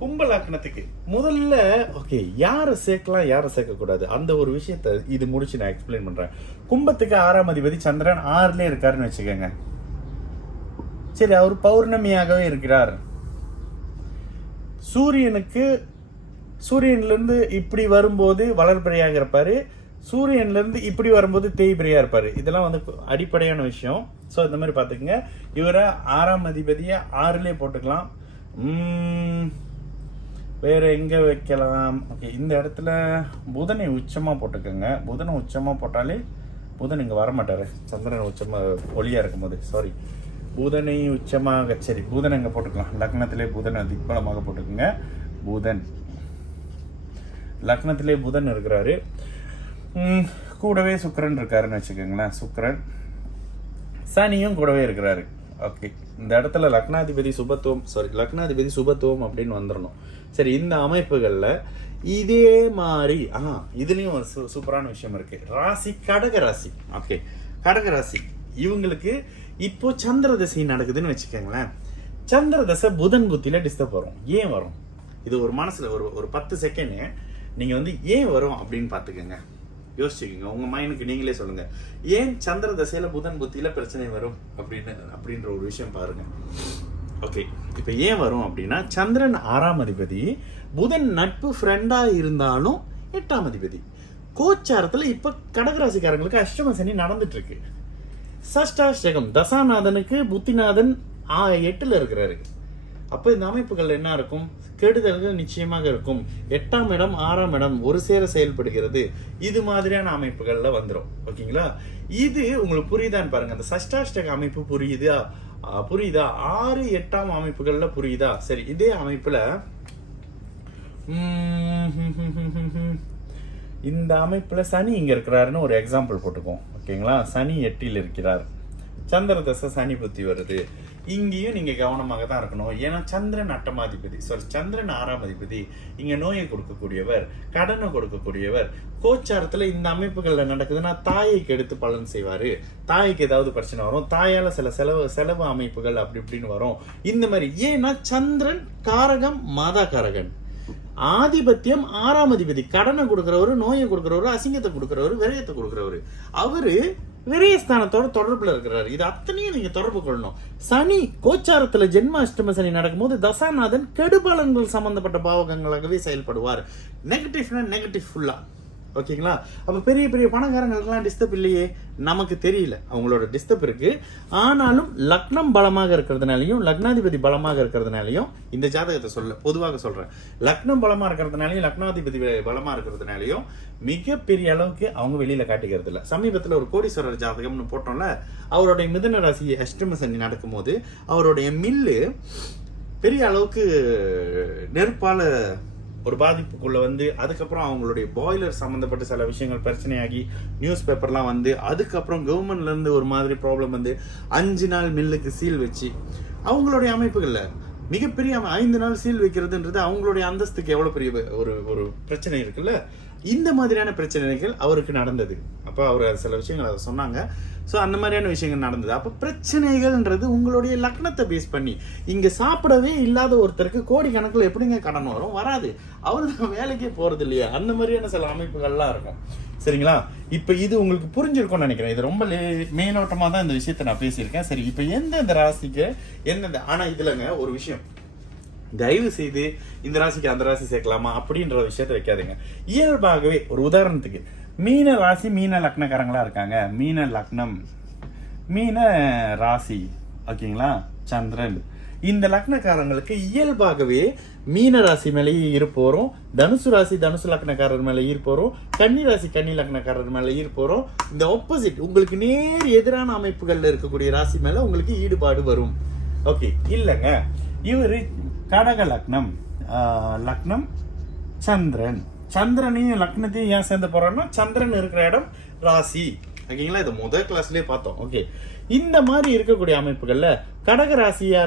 கும்ப லக்னத்துக்கு முதல்ல ஓகே யாரை சேர்க்கலாம் யாரை சேர்க்கக்கூடாது அந்த ஒரு விஷயத்த இது முடிச்சு நான் எக்ஸ்பிளைன் பண்றேன். கும்பத்துக்கு 6ஆம் அதிபதி சந்திரன் 6லே இருக்காருன்னு வச்சுக்கோங்க. சரி, அவர் பௌர்ணமியாகவே இருக்கிறார். சூரியனுக்கு சூரியன்லேருந்து இப்படி வரும்போது வளர்பிறையாக இருப்பார், சூரியன்லேருந்து இப்படி வரும்போது தேய்பிறையாக இருப்பார். இதெல்லாம் வந்து அடிப்படையான விஷயம். ஸோ இந்த மாதிரி பார்த்துக்குங்க. இவரை 6ஆம் அதிபதியை 6லே போட்டுக்கலாம். வேறு எங்கே வைக்கலாம்? ஓகே, இந்த இடத்துல புதனை உச்சமாக போட்டுக்கோங்க. புதனை உச்சமாக போட்டாலே புதன் இங்கே வரமாட்டார், சந்திரன் உச்சமாக ஒளியாக இருக்கும்போது. சாரி, புதனை உச்சமாக, சரி புதன் இங்கே போட்டுக்கலாம். லக்னத்திலே புதனை திக்பலமாக போட்டுக்கோங்க. புதன் லக்னத்திலே புதன் இருக்கிறாரு, கூடவே சுக்கிரன் இருக்காருன்னு வச்சுக்கோங்களேன். சுக்கிரன், சனியும் கூடவே இருக்கிறாரு. ஓகே, இந்த இடத்துல லக்னாதிபதி சுபத்துவம் அப்படின்னு வந்துடணும். சரி, இந்த அமைப்புகளில் இதே மாதிரி இதுலேயும் ஒரு சூப்பரான விஷயம் இருக்கு. ராசி கடகராசி. ஓகே, கடகராசி இவங்களுக்கு இப்போ சந்திர தசை நடக்குதுன்னு வச்சுக்கோங்களேன். சந்திர தசை புதன் புத்தியில டிஸ்டர்ப் வரும். ஏன் வரும்? இது ஒரு மனசுல ஒரு 10 செகண்ட் நீங்க வந்து ஏன் வரும் அப்படின்னு பார்த்துக்கோங்க, யோசிச்சுக்கோங்க. உங்க மைண்டுக்கு நீங்களே சொல்லுங்க, ஏன் சந்திர தசையில புதன் புத்தியில பிரச்சனை வரும் அப்படின்ற ஒரு விஷயம் பாருங்க. ஓகே, இப்போ ஏன் வரும் அப்படின்னா, சந்திரன் 6ஆம் அதிபதி, புதன் நட்பு ஃப்ரெண்டா இருந்தாலும் 8ஆம் அதிபதி. கோச்சாரத்தில் இப்போ கடகராசிக்காரங்களுக்கு அஷ்டம சனி நடந்துட்டு இருக்கு. சஷ்டாஷ்டகம், தசாநாதனுக்கு புத்திநாதன் 8ல் இருக்கிறாரு. அப்போ இந்த அமைப்புகள் என்ன இருக்கும்? கெடுதல்கள் நிச்சயமாக இருக்கும். 8ஆம் இடம் 6ஆம் இடம் ஒரு சேர செயல்படுகிறது. இது மாதிரியான அமைப்புகள்ல வந்துடும். ஓகேங்களா? இது உங்களுக்கு புரியுதான்னு பாருங்க. அந்த சஷ்டாஷ்டக அமைப்பு புரியுதா? 6, 8ஆம் அமைப்புகள்ல புரியுதா? சரி, இதே அமைப்புல இந்த அமைப்புல சனி இங்க இருக்கிறாருன்னு ஒரு எக்ஸாம்பிள் போட்டுக்கோம். ஓகேங்களா? சனி 8ல் இருக்கிறார். சந்திர தசை சனி புத்தி வருது. இங்கேயும் நீங்க கவனமாக தான் இருக்கணும். ஏன்னா சந்திரன் 6ஆம் அதிபதி. இங்க நோயை கொடுக்கக்கூடியவர், கடனை கொடுக்கக்கூடியவர். கோச்சாரத்துல இந்த அமைப்புகள்ல நடக்குதுன்னா தாய்க்கு எடுத்து பலன் செய்வாரு. தாய்க்கு ஏதாவது பிரச்சனை வரும், தாயால சில செலவு அமைப்புகள் அப்படி இப்படின்னு வரும். இந்த மாதிரி ஏன்னா சந்திரன் காரகம், மாதா காரகன். ஆதிபத்தியம் 6ஆம் அதிபதி. கடனை கொடுக்கிறவரு, நோயை கொடுக்கிறவரு, அசிங்கத்தை கொடுக்கிறவரு, விரயத்தை கொடுக்கிறவரு. அவரு விரயஸ்தானத்தோட தொடர்புல இருக்கிறாரு. இது அத்தனையும் நீங்க தொடர்பு கொள்ளணும். சனி கோச்சாரத்துல ஜென்ம அஷ்டம சனி நடக்கும்போது தசாநாதன் கெடுபலன்கள் சம்பந்தப்பட்ட பாவகங்களாகவே செயல்படுவார். நெகட்டிவ்னா நெகட்டிவ் ஃபுல்லா. ஓகேங்களா? அப்ப பெரிய பெரிய பணக்காரங்களுக்கெல்லாம் டிஸ்டர்ப் இல்லையே, நமக்கு தெரியல அவங்களோட டிஸ்டர்ப் இருக்கு. ஆனாலும் லக்னம் பலமாக இருக்கிறதுனாலையும் லக்னாதிபதி பலமாக இருக்கிறதுனாலையும் இந்த ஜாதகத்தை பொதுவாக சொல்றேன். லக்னம் பலமா இருக்கிறதுனாலையும் லக்னாதிபதி பலமா இருக்கிறதுனாலையும் மிகப்பெரிய அளவுக்கு அவங்க வெளியில காட்டிக்கிறது இல்லை. சமீபத்துல ஒரு கோடீஸ்வரர் ஜாதகம்னு போட்டோம்ல, அவருடைய மிதுன ராசி அஷ்டம சனி நடக்கும் போது அவருடைய மில்லு பெரிய அளவுக்கு நெருப்பால ஒரு பாதிப்புக்குள்ள வந்து, அதுக்கப்புறம் அவங்களுடைய பாய்லர் சம்பந்தப்பட்ட சில விஷயங்கள் பிரச்சனையாகி நியூஸ் பேப்பர்லாம் வந்து, அதுக்கப்புறம் கவர்மெண்ட்ல இருந்து ஒரு மாதிரி ப்ராப்ளம் வந்து 5 நாள் மில்லுக்கு சீல் வச்சு, அவங்களுடைய அமைப்புகள்ல மிகப்பெரிய 5 நாள் சீல் வைக்கிறதுன்றது அவங்களுடைய அந்தஸ்துக்கு எவ்வளவு பெரிய ஒரு பிரச்சனை இருக்குல்ல. இந்த மாதிரியான பிரச்சனைகள் அவருக்கு நடந்தது. அப்போ அவர் சில விஷயங்கள் அதை சொன்னாங்க. ஸோ அந்த மாதிரியான விஷயங்கள் நடந்தது. அப்போ பிரச்சனைகள்ன்றது உங்களுடைய லக்னத்தை பேஸ் பண்ணி, இங்கே சாப்பிடவே இல்லாத ஒருத்தருக்கு கோடி கணக்கில் எப்படிங்க கடன் வரும்? வராது. அவருக்கு வேலைக்கே போகிறது இல்லையா? அந்த மாதிரியான சில அமைப்புகள்லாம் இருக்கும். சரிங்களா? இப்போ இது உங்களுக்கு புரிஞ்சிருக்கும்னு நினைக்கிறேன். இது ரொம்ப மேலோட்டமாக தான் இந்த விஷயத்தை நான் பேசியிருக்கேன். சரி, இப்போ எந்தெந்த ராசிக்கு எந்தெந்த, ஆனால் இதுலங்க ஒரு விஷயம், தயவு செய்து இந்த ராசிக்கு அந்த ராசி சேர்க்கலாமா அப்படின்ற விஷயத்த வைக்காதீங்க. இயல்பாகவே ஒரு உதாரணத்துக்கு மீன ராசி, மீன லக்னக்காரங்களா இருக்காங்க. மீன லக்னம், மீன ராசி, ஓகேங்களா, சந்திரன். இந்த லக்னக்காரங்களுக்கு இயல்பாகவே மீன ராசி மேலேயே ஈர்ப்பு வரும், தனுசு ராசி தனுசு லக்னக்காரர் மேலே ஈர்ப்பு வரும், கன்னி ராசி கன்னி லக்னக்காரர் மேலே ஈர்ப்பு வரும். இந்த ஆப்போசிட் உங்களுக்கு நேர் எதிரான அமைப்புகள்ல இருக்கக்கூடிய ராசி மேல உங்களுக்கு ஈடுபாடு வரும். ஓகே, இல்லைங்க இவரு கடக லக்னம், லக்னம் சந்திரன். சந்திரனையும் லக்னத்தையும் ஏன் சேர்ந்து போறான்னா, சந்திரன் இருக்கிற இடம் ராசி. ஓகேங்களா? இது முதல் கிளாஸ்லயே பார்த்தோம். ஓகே, இந்த மாதிரி இருக்கக்கூடிய அமைப்புகள்ல கடக ராசியா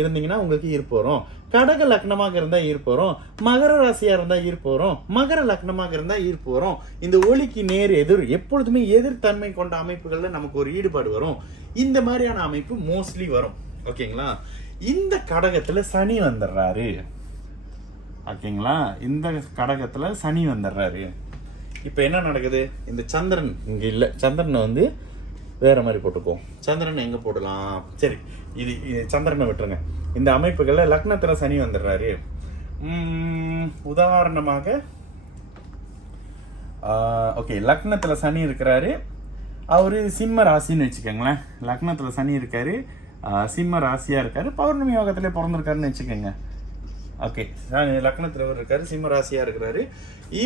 இருந்தீங்கன்னா உங்களுக்கு ஈர்ப்பு வரும், கடக லக்னமாக இருந்தா ஈர்ப்பு வரும், மகர ராசியா இருந்தா ஈர்ப்பு வரும், மகர லக்னமாக இருந்தா ஈர்ப்பு வரும். இந்த ஒளிக்கு நேர் எதிர், எப்பொழுதுமே எதிர்த்தன்மை கொண்ட அமைப்புகள்ல நமக்கு ஒரு ஈடுபாடு வரும். இந்த மாதிரியான அமைப்பு மோஸ்ட்லி வரும். ஓகேங்களா? இந்த கடகத்துல சனி வந்துடுறாரு. ஓகேங்களா? இந்த கடகத்துல சனி வந்துடுறாரு. இப்ப என்ன நடக்குது? இந்த சந்திரன் இங்க இல்ல, சந்திரனை வந்து வேற மாதிரி போட்டுக்குவோம். சந்திரன் எங்க போடலாம்? சரி, இது சந்திரனை விட்டுருங்க. இந்த அமைப்புகள்ல லக்னத்துல சனி வந்துடுறாரு, உதாரணமாக ஓகே, லக்னத்துல சனி இருக்கிறாரு, அவரு சிம்ம ராசின்னு வச்சுக்கோங்களேன். லக்னத்துல சனி இருக்காரு, சிம்ம ராசியா இருக்காரு, பௌர்ணமி யோகத்திலே பிறந்திருக்காருன்னு வச்சுக்கோங்க. ஓகே, லக்னத்துல இருக்காரு, சிம்ம ராசியா இருக்கிறாரு.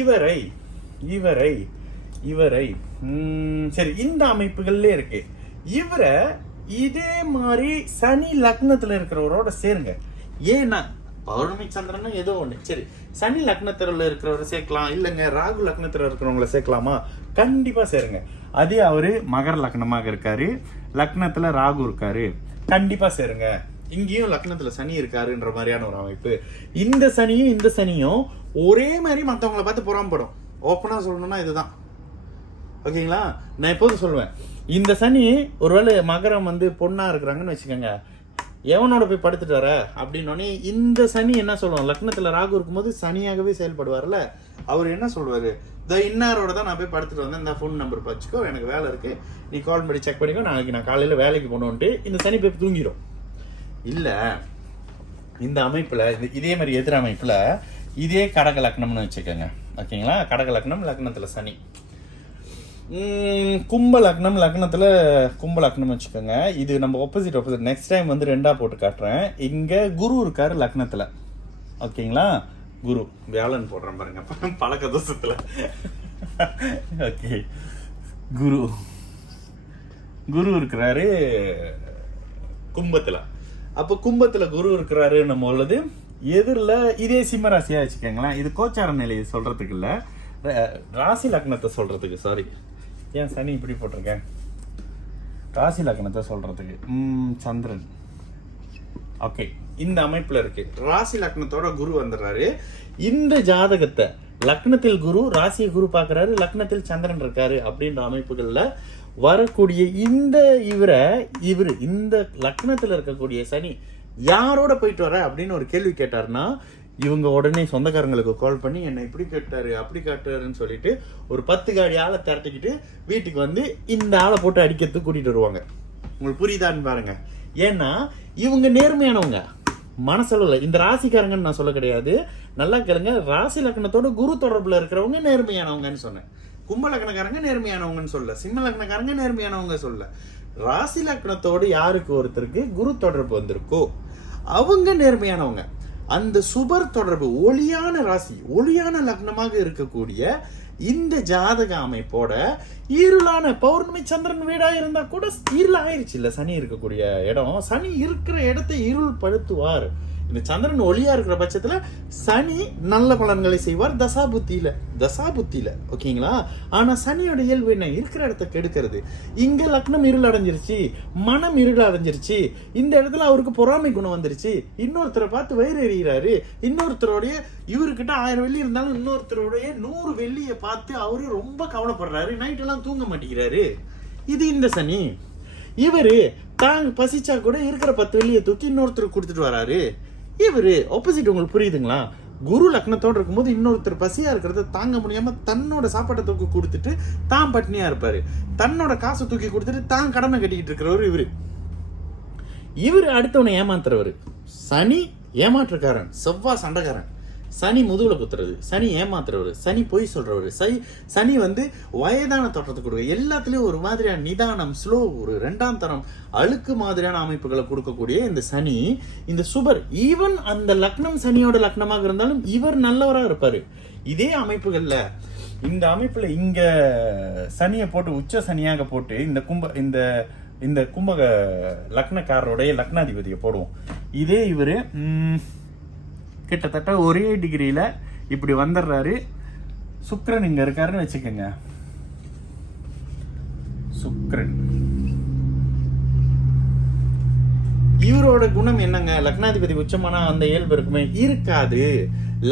இவரை இவரை இவரை சரி, இந்த அமைப்புகள்ல இருக்கு. இவரை இதே மாதிரி சனி லக்னத்துல இருக்கிறவரோட சேருங்க. ஏன்னா பௌர்ணமி சந்திரன் ஏதோ ஒண்ணு. சரி, சனி லக்னத்துல இருக்கிறவரை சேர்க்கலாம், இல்லைங்க ராகு லக்னத்துல இருக்கிறவங்களை சேர்க்கலாமா? கண்டிப்பா சேருங்க. அதே அவரு மகர லக்னமாக இருக்காரு, லக்னத்துல ராகு இருக்காரு, கண்டிப்பா சேருங்க. இங்கேயும் லக்னத்துல சனி இருக்காருன்ற மாதிரியான ஒரு அமைப்பு. இந்த சனியும் இந்த சனியும் ஒரே மாதிரி மற்றவங்களை பார்த்து புறாம்படும். ஓப்பனா சொல்லணும்னா இதுதான். ஓகேங்களா? நான் எப்போதும் சொல்லுவேன், இந்த சனி ஒருவேளை மகரம் பொண்ணா இருக்கிறாங்கன்னு வச்சுக்கோங்க, எவனோட போய் படுத்துட்டு வர அப்படின்னோடனே இந்த சனி என்ன சொல்லுவோம், லக்னத்துல ராகு இருக்கும்போது சனியாகவே செயல்படுவார்ல, அவர் என்ன சொல்லுவாரு, இந்த இன்னாரோட தான் நான் போய் படுத்துட்டு வந்தேன், இந்த ஃபோன் நம்பர் வச்சுக்கோ, எனக்கு வேலை இருக்கு, நீ கால் பண்ணி செக் பண்ணிக்கோ, நாளைக்கு நான் காலையில வேலைக்கு போனோன்ட்டு இந்த சனி போய் தூங்கிடும். இல்ல இந்த அமைப்புல இதே மாதிரி எதிர் அமைப்புல இதே கடக லக்னம்னு வச்சுக்கோங்க. ஓகேங்களா? கடக லக்னம், லக்னத்துல சனி. கும்ப லக்னம், லக்னத்துல கும்ப லக்னம் வச்சுக்கோங்க. இது நம்ம ஆப்போசிட் நெக்ஸ்ட் டைம் ரெண்டா போட்டு காட்டுறேன். இங்க குரு இருக்காரு லக்னத்துல. ஓகேங்களா? குரு வியாழன் போடுறேன் பாருங்க, பழக்க தோஷத்துல. ஓகே, குரு குரு இருக்கிறாரு கும்பத்துல. அப்ப கும்பத்துல குரு இருக்கிறாரு நம்ம உள்ளது. எதிரில் இதே சிம்ம ராசியா வச்சுக்கோங்களேன். இது கோச்சார நிலையை சொல்றதுக்கு இல்ல, ராசி லக்னத்தை சொல்றதுக்கு. சாரி, ஏன் சனி இப்படி போட்டிருக்கேன், ராசி லக்னத்தை சொல்றதுக்கு. சந்திரன். ஓகே, இந்த அமைப்புல இருக்கு. ராசி லக்னத்தோட குரு வந்துடுறாரு. இந்த ஜாதகத்தை லக்னத்தில் குரு, ராசியை குரு பாக்குறாரு, லக்னத்தில் சந்திரன் இருக்காரு அப்படின்ற அமைப்புகள்ல வரக்கூடிய இந்த இவரு இந்த லக்னத்துல இருக்கக்கூடிய சனி யாரோட போயிட்டு வர அப்படின்னு ஒரு கேள்வி கேட்டாருன்னா, இவங்க உடனே சொந்தக்காரங்களுக்கு கால் பண்ணி என்னை இப்படி கேட்டாரு அப்படி கேட்டாருன்னு சொல்லிட்டு ஒரு 10 காடி ஆளை திரட்டிக்கிட்டு வீட்டுக்கு இந்த ஆளை போட்டு அடிக்கிறதுக்கு கூட்டிட்டு வருவாங்க. உங்களுக்கு புரியுதான்னு பாருங்க. ஏன்னா இவங்க நேர்மையானவங்க மனசளவுல. இந்த ராசிக்காரங்கன்னு நான் சொல்ல கிடையாது, நல்லா கேளுங்க. ராசி லக்னத்தோட குரு தொடர்புல இருக்கிறவங்க நேர்மையானவங்கன்னு சொன்னேன். கும்ப லக்னக்காரங்க நேர்மையானவங்கன்னு சொல்ல, சிம்ம லக்னக்காரங்க நேர்மையானவங்க சொல்ல. ராசி லக்னத்தோடு யாருக்கு ஒருத்தருக்கு குரு தொடர்பு வந்திருக்கோ அவங்க நேர்மையானவங்க. அந்த சுபர் தொடர்பு, ஒளியான ராசி, ஒளியான லக்னமாக இருக்கக்கூடிய இந்த ஜாதக அமைப்போட இருளான பௌர்ணமி சந்திரன் வீடா இருந்தா கூட இருள் ஆயிடுச்சு இல்ல, சனி இருக்கக்கூடிய இடம். சனி இருக்கிற இடத்தை இருள் படுத்துவார். இந்த சந்திரன் ஒளியா இருக்கிற பட்சத்துல சனி நல்ல பலன்களை செய்வார் தசாபுத்தியில. ஓகேங்களா? ஆனா சனியோட இயல்பு என்ன, இருக்கிற இடத்தை கெடுக்கிறது. இங்க லக்னம் இருள் அடைஞ்சிருச்சு, மனம் இருள் அடைஞ்சிருச்சு, இந்த இடத்துல அவருக்கு பொறாமை குணம் வந்துருச்சு, இன்னொருத்தரை பார்த்து வயிறு எறிகிறாரு, இன்னொருத்தருடைய இவர்கிட்ட 1000 வெள்ளி இருந்தாலும் இன்னொருத்தருடைய 100 வெள்ளியை பார்த்து அவரு ரொம்ப கவலைப்படுறாரு, நைட் எல்லாம் தூங்க மாட்டேங்கிறாரு. இது இந்த சனி. இவரு தாங்க பசிச்சா கூட இருக்கிற 10 வெள்ளியை தூக்கி இன்னொருத்தருக்கு கொடுத்துட்டு வராரு. இவரு ஆப்போசிட். உங்களுக்கு புரியுதுங்களா? குரு லக்னத்தோடு இருக்கும்போது இன்னொருத்தர் பசியா இருக்கிறத தாங்க முடியாம தன்னோட சாப்பாட்டை தூக்கி கொடுத்துட்டு தான் பட்னியா இருப்பாரு, தன்னோட காசை தூக்கி கொடுத்துட்டு தான் கடமை கட்டிக்கிட்டு இருக்கிறவர் இவரு அடுத்தவனை ஏமாத்துறவர். சனி ஏமாற்றுக்காரன், செவ்வாய் சண்டைக்காரன். சனி முதுகுல குத்துறது, சனி ஏமாத்துறவர், சனி பொய் சொல்றவர், சனி வயதான தோற்றத்தை கொடுக்க, எல்லாத்துலயும் ஒரு மாதிரியான நிதானம், ஸ்லோ, ஒரு 2ஆம் தரம் அழுக்கு மாதிரியான அமைப்புகளை கொடுக்கக்கூடிய இந்த சனி, இந்த சுபர், ஈவன் அந்த லக்னம் சனியோட லக்னமாக இருந்தாலும் இவர் நல்லவரா இருப்பாரு. இதே அமைப்புகள்ல இந்த அமைப்புல இங்க சனியை போட்டு உச்ச சனியாக போட்டு இந்த கும்பக லக்னக்காரருடைய லக்னாதிபதியை போடுவோம். இதே இவரு கிட்டத்தட்ட ஒரே டிகிரியில இப்படி வந்துடுறாரு. சுக்கிரன் இங்க இருக்காருன்னு வச்சுக்கோங்க. சுக்கிரன் இவரோட குணம் என்னங்க, லக்னாதிபதி உச்சமான அந்த இயல்பு இருக்குமே, இருக்காது.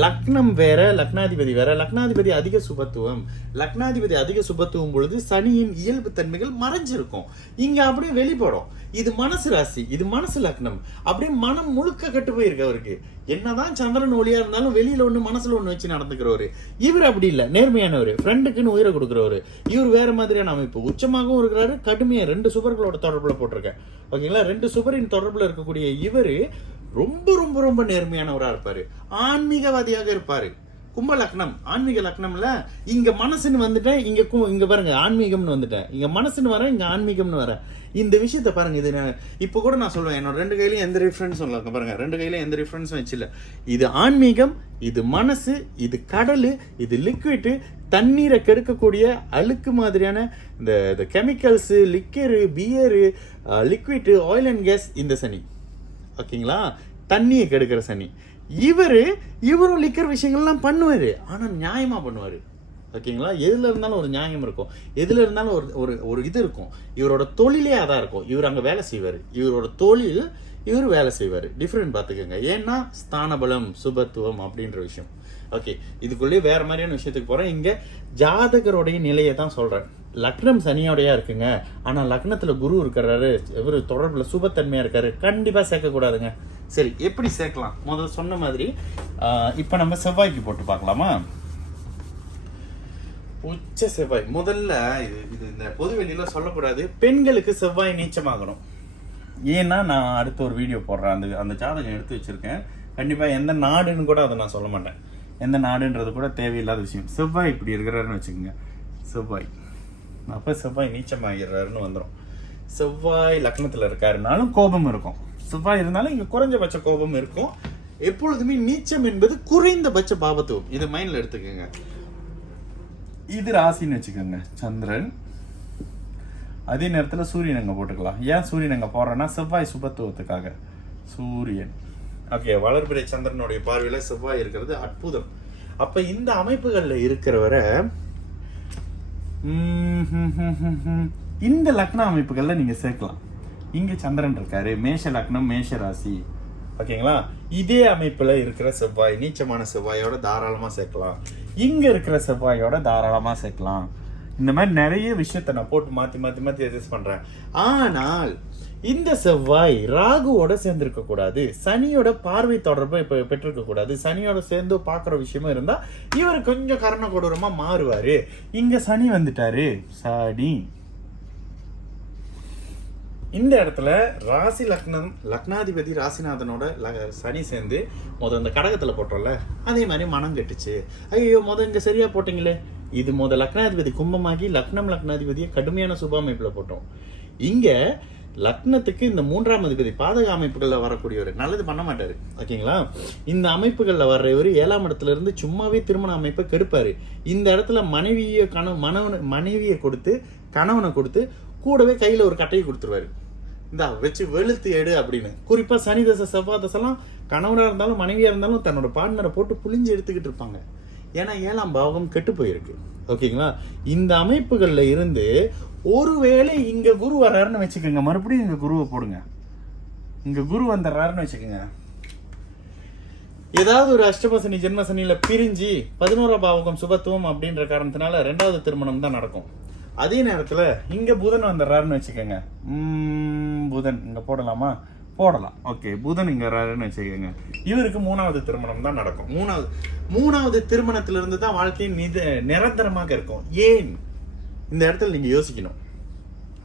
லக்னம் வேற, லக்னாதிபதி வேற. லக்னாதிபதி அதிக சுபத்துவம். லக்னாதிபதி அதிக சுபத்துவம் பொழுது சனியின் இயல்பு தன்மைகள் மறைஞ்சிருக்கும், இங்க அப்படியே வெளிப்படும். இது மனசு ராசி, இது மனசு லக்னம், அப்படியே மனம் முழுக்க கட்டு போயிருக்கு அவருக்கு. என்னதான் சந்திரன் ஒளியா இருந்தாலும் வெளியில ஒண்ணு மனசுல ஒண்ணு வச்சு நடந்துக்கிறவரு. இவர் அப்படி இல்ல, நேர்மையானவர், ஃப்ரெண்டுக்குன்னு உயிரை கொடுக்குறவரு. இவர் வேற மாதிரியான அமைப்பு, உச்சமாகவும் இருக்கிறாரு, கடுமையா 2 சுபர்களோட தொடர்புல போட்டிருக்கேன். ஓகேங்களா? 2 சுபரின் தொடர்புல இருக்கக்கூடிய இவரு ரொம்ப ரொம்ப ரொம்ப நேர்மையானவரா இருப்பாரு, ஆன்மீகவாதியாக இருப்பாரு. கும்ப லக்னம் ஆன்மீக லக்னம்ல இங்க மனசுன்னு வந்துட்டேன், இங்க பாருங்க ஆன்மீகம்னு வந்துட்டேன், இங்க மனசுன்னு வரேன், இங்க ஆன்மீகம்னு வரேன். இந்த விஷயத்த பாருங்க. இது இப்ப கூட நான் சொல்லுவேன், என்னோட 2 கையிலையும் எந்த ரெஃபரன்ஸும் இல்லை பாருங்க, 2 கையிலையும் எந்த ரெஃபரன்ஸும் வச்சில்ல. இது ஆன்மீகம், இது மனசு, இது கடல், இது லிக்விட், தண்ணீரை கெடுக்கக்கூடிய அழுக்கு மாதிரியான இந்த chemicals, liquor, beer, liquid, oil and gas, இந்த சனி. ஓகேங்களா, தண்ணியை கெடுக்கிற சனி. இவரும் லிக்கர் விஷயங்கள்லாம் பண்ணுவாரு, ஆனா நியாயமா பண்ணுவாரு. ஓகேங்களா, எதுல இருந்தாலும் ஒரு நியாயம் இருக்கும், எதுல இருந்தாலும் ஒரு இது இருக்கும். இவரோட தொழிலே அதான் இருக்கும். இவர் அங்க வேலை செய்வாரு, இவரோட தொழில் இவர் வேலை செய்வாரு. டிஃப்ரெண்ட் பார்த்துக்கோங்க. ஏன்னா ஸ்தானபலம், சுபத்துவம் அப்படின்ற விஷயம். ஓகே, இதுக்குள்ளேயே வேற மாதிரியான விஷயத்துக்கு போறேன். இங்க ஜாதகருடைய நிலையை தான் சொல்றேன். லக்னம் சனியோடையா இருக்குங்க, ஆனா லக்னத்துல குரு இருக்கிறாரு, இவரு தொடர்புல சுபத்தன்மையா இருக்காரு, கண்டிப்பா சேர்க்கக்கூடாதுங்க. சரி, எப்படி சேர்க்கலாம்? முதல்ல சொன்ன மாதிரி இப்ப நம்ம செவ்வாய்க்கு போட்டு பார்க்கலாமா? உச்ச செவ்வாய் முதல்ல இது இந்த பொது வெளியில சொல்லக்கூடாது. பெண்களுக்கு செவ்வாய் நீச்சமாகணும். ஏன்னா நான் அடுத்த ஒரு வீடியோ போடுறேன், அந்த ஜாதகம் எடுத்து வச்சிருக்கேன். கண்டிப்பா எந்த நாடுன்னு கூட அதை நான் சொல்ல மாட்டேன், எந்த நாடுன்றது கூட தேவையில்லாத விஷயம். செவ்வாய் இப்படி இருக்கிறாருன்னு வச்சுக்கோங்க, செவ்வாய் அப்ப செவ்வாய் நீச்சமாகிறாருன்னு வந்துடும். செவ்வாய் லக்னத்துல இருக்காருனாலும் கோபம் இருக்கும், செவ்வாய் இருந்தாலும் இங்க குறைஞ்சபட்ச கோபம் இருக்கும். எப்பொழுதுமே நீச்சம் என்பது குறைந்தபட்ச பாபத்துவம், இது மைண்ட்ல எடுத்துக்கோங்க. இது ராசின்னு வச்சுக்கோங்க, சந்திரன். அதே நேரத்தில் சூரியன் அங்கே போட்டுக்கலாம். ஏன் சூரியன் அங்கே போடுறேன்னா செவ்வாய் சுபத்துவத்துக்காக. சூரியன் ஓகே, வளர்பிறை சந்திரனுடைய பார்வையில செவ்வாய் இருக்கிறது அற்புதம். அப்ப இந்த அமைப்புகள்ல இருக்கிறவரை இந்த லக்ன அமைப்புகள்ல நீங்க சேர்க்கலாம். இங்க சந்திரன் இருக்காரு, மேஷ லக்னம், மேஷ ராசி. ஓகேங்களா, இதே அமைப்புல இருக்கிற செவ்வாய் நீச்சமான செவ்வாயோட தாராளமா சேர்க்கலாம், இங்க இருக்கிற செவ்வாயோட தாராளமா சேர்க்கலாம். இந்த மாதிரி நிறைய விஷயத்த நான் போட்டு மாத்தி மாத்தி மாத்தி அட்ஜஸ்ட் பண்றேன். ஆனால் இந்த செவ்வாய் ராகுவோட சேர்ந்திருக்க கூடாது, சனியோட பார்வை தொடர்பை இப்ப பெற்றிருக்க கூடாது. சனியோட சேர்ந்து பாக்குற விஷயமும் இருந்தா இவர் கொஞ்சம் கரண கொடூரமா மாறுவாரு. இங்க சனி வந்துட்டாரு, சனி இந்த இடத்துல ராசி லக்னம், லக்னாதிபதி ராசிநாதனோட சனி சேர்ந்து அந்த கடகத்துல போட்டோம்ல, அதே மாதிரி மனம் கெட்டுச்சு. ஐயோ இங்க சரியா போட்டீங்களே. இது லக்னாதிபதி கும்பமாகி லக்னாதிபதியை கடுமையான சுப அமைப்புல போட்டோம். இங்க லக்னத்துக்கு இந்த 3ஆம் அதிபதி பாதக அமைப்புகள்ல வரக்கூடியவர் நல்லது பண்ண மாட்டாரு. ஓகேங்களா, இந்த அமைப்புகள்ல வர்றவர் 7ஆம் இடத்துல இருந்து சும்மாவே திருமண அமைப்பை கெடுப்பாரு. இந்த இடத்துல மனைவியை கொடுத்து கணவனை கொடுத்து கூடவே கையில ஒரு கட்டையை கொடுத்துருவாரு, இந்தா வச்சு வெளுத்து எடு அப்படின்னு. குறிப்பா சனி தசை செவ்வாய் தசைலாம் கணவனா இருந்தாலும் மனைவியா இருந்தாலும் தன்னோட பார்ட்னரை போட்டு புளிஞ்சு எடுத்துக்கிட்டு இருப்பாங்க. ஏன்னா 7ஆம் பாவகம் கெட்டு போயிருக்கு. ஓகேங்களா, இந்த அமைப்புகள்ல இருந்து ஒருவேளை இங்க குரு வர்றாருன்னு வச்சுக்கோங்க, மறுபடியும் இங்க குருவை போடுங்க, இங்க குரு வந்துடுறாருன்னு வச்சுக்கோங்க, ஏதாவது ஒரு அஷ்டமசனி ஜென்மசனியில பிரிஞ்சு 11ஆம் பாவகம் சுபத்துவம் அப்படின்ற காரணத்தினால 2வது திருமணம் தான் நடக்கும். அதே நேரத்துல இங்க புதன் வந்துடுறாருன்னு வச்சுக்கோங்க, புதன் இங்க போடலாமா? போடலாம். ஓகே, புதன் இங்க வர்றாருன்னு வச்சுக்கோங்க, இவருக்கு 3வது திருமணம் தான் நடக்கும். மூணாவது திருமணத்திலிருந்து தான் வாழ்க்கை நிரந்தரமாக இருக்கும். ஏன் இந்த இடத்துல நீங்க யோசிக்கணும்.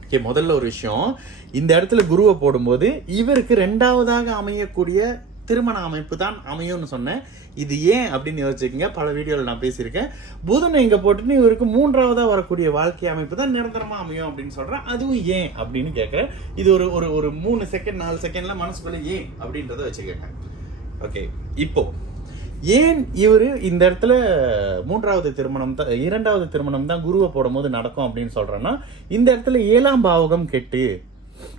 ஓகே, முதல்ல ஒரு விஷயம், இந்த இடத்துல குருவை போடும்போது இவருக்கு 2வதாக அமையக்கூடிய திருமண அமைப்பு தான் அமையும்னு சொன்னேன். இது ஏன் அப்படின்னு யோசிச்சுக்கீங்க, பல வீடியோவில் நான் பேசியிருக்கேன். புதனை இங்க போட்டுன்னு இவருக்கு 3வதா வரக்கூடிய வாழ்க்கை அமைப்பு தான் நிரந்தரமா அமையும் அப்படின்னு சொல்றேன். அதுவும் ஏன் அப்படின்னு கேட்கிறேன். இது ஒரு 3 செகண்ட் 4 செகண்ட்ல மனசுக்குள்ள ஏன் அப்படின்றத வச்சுக்கோங்க. ஓகே, இப்போ ஏன் இவரு இந்த இடத்துல 3வது திருமணம் தான் 2வது திருமணம் தான் குருவை போடும் போது நடக்கும் அப்படின்னு சொல்றேன்னா, இந்த இடத்துல 7ஆம் பாவகம் கெட்டு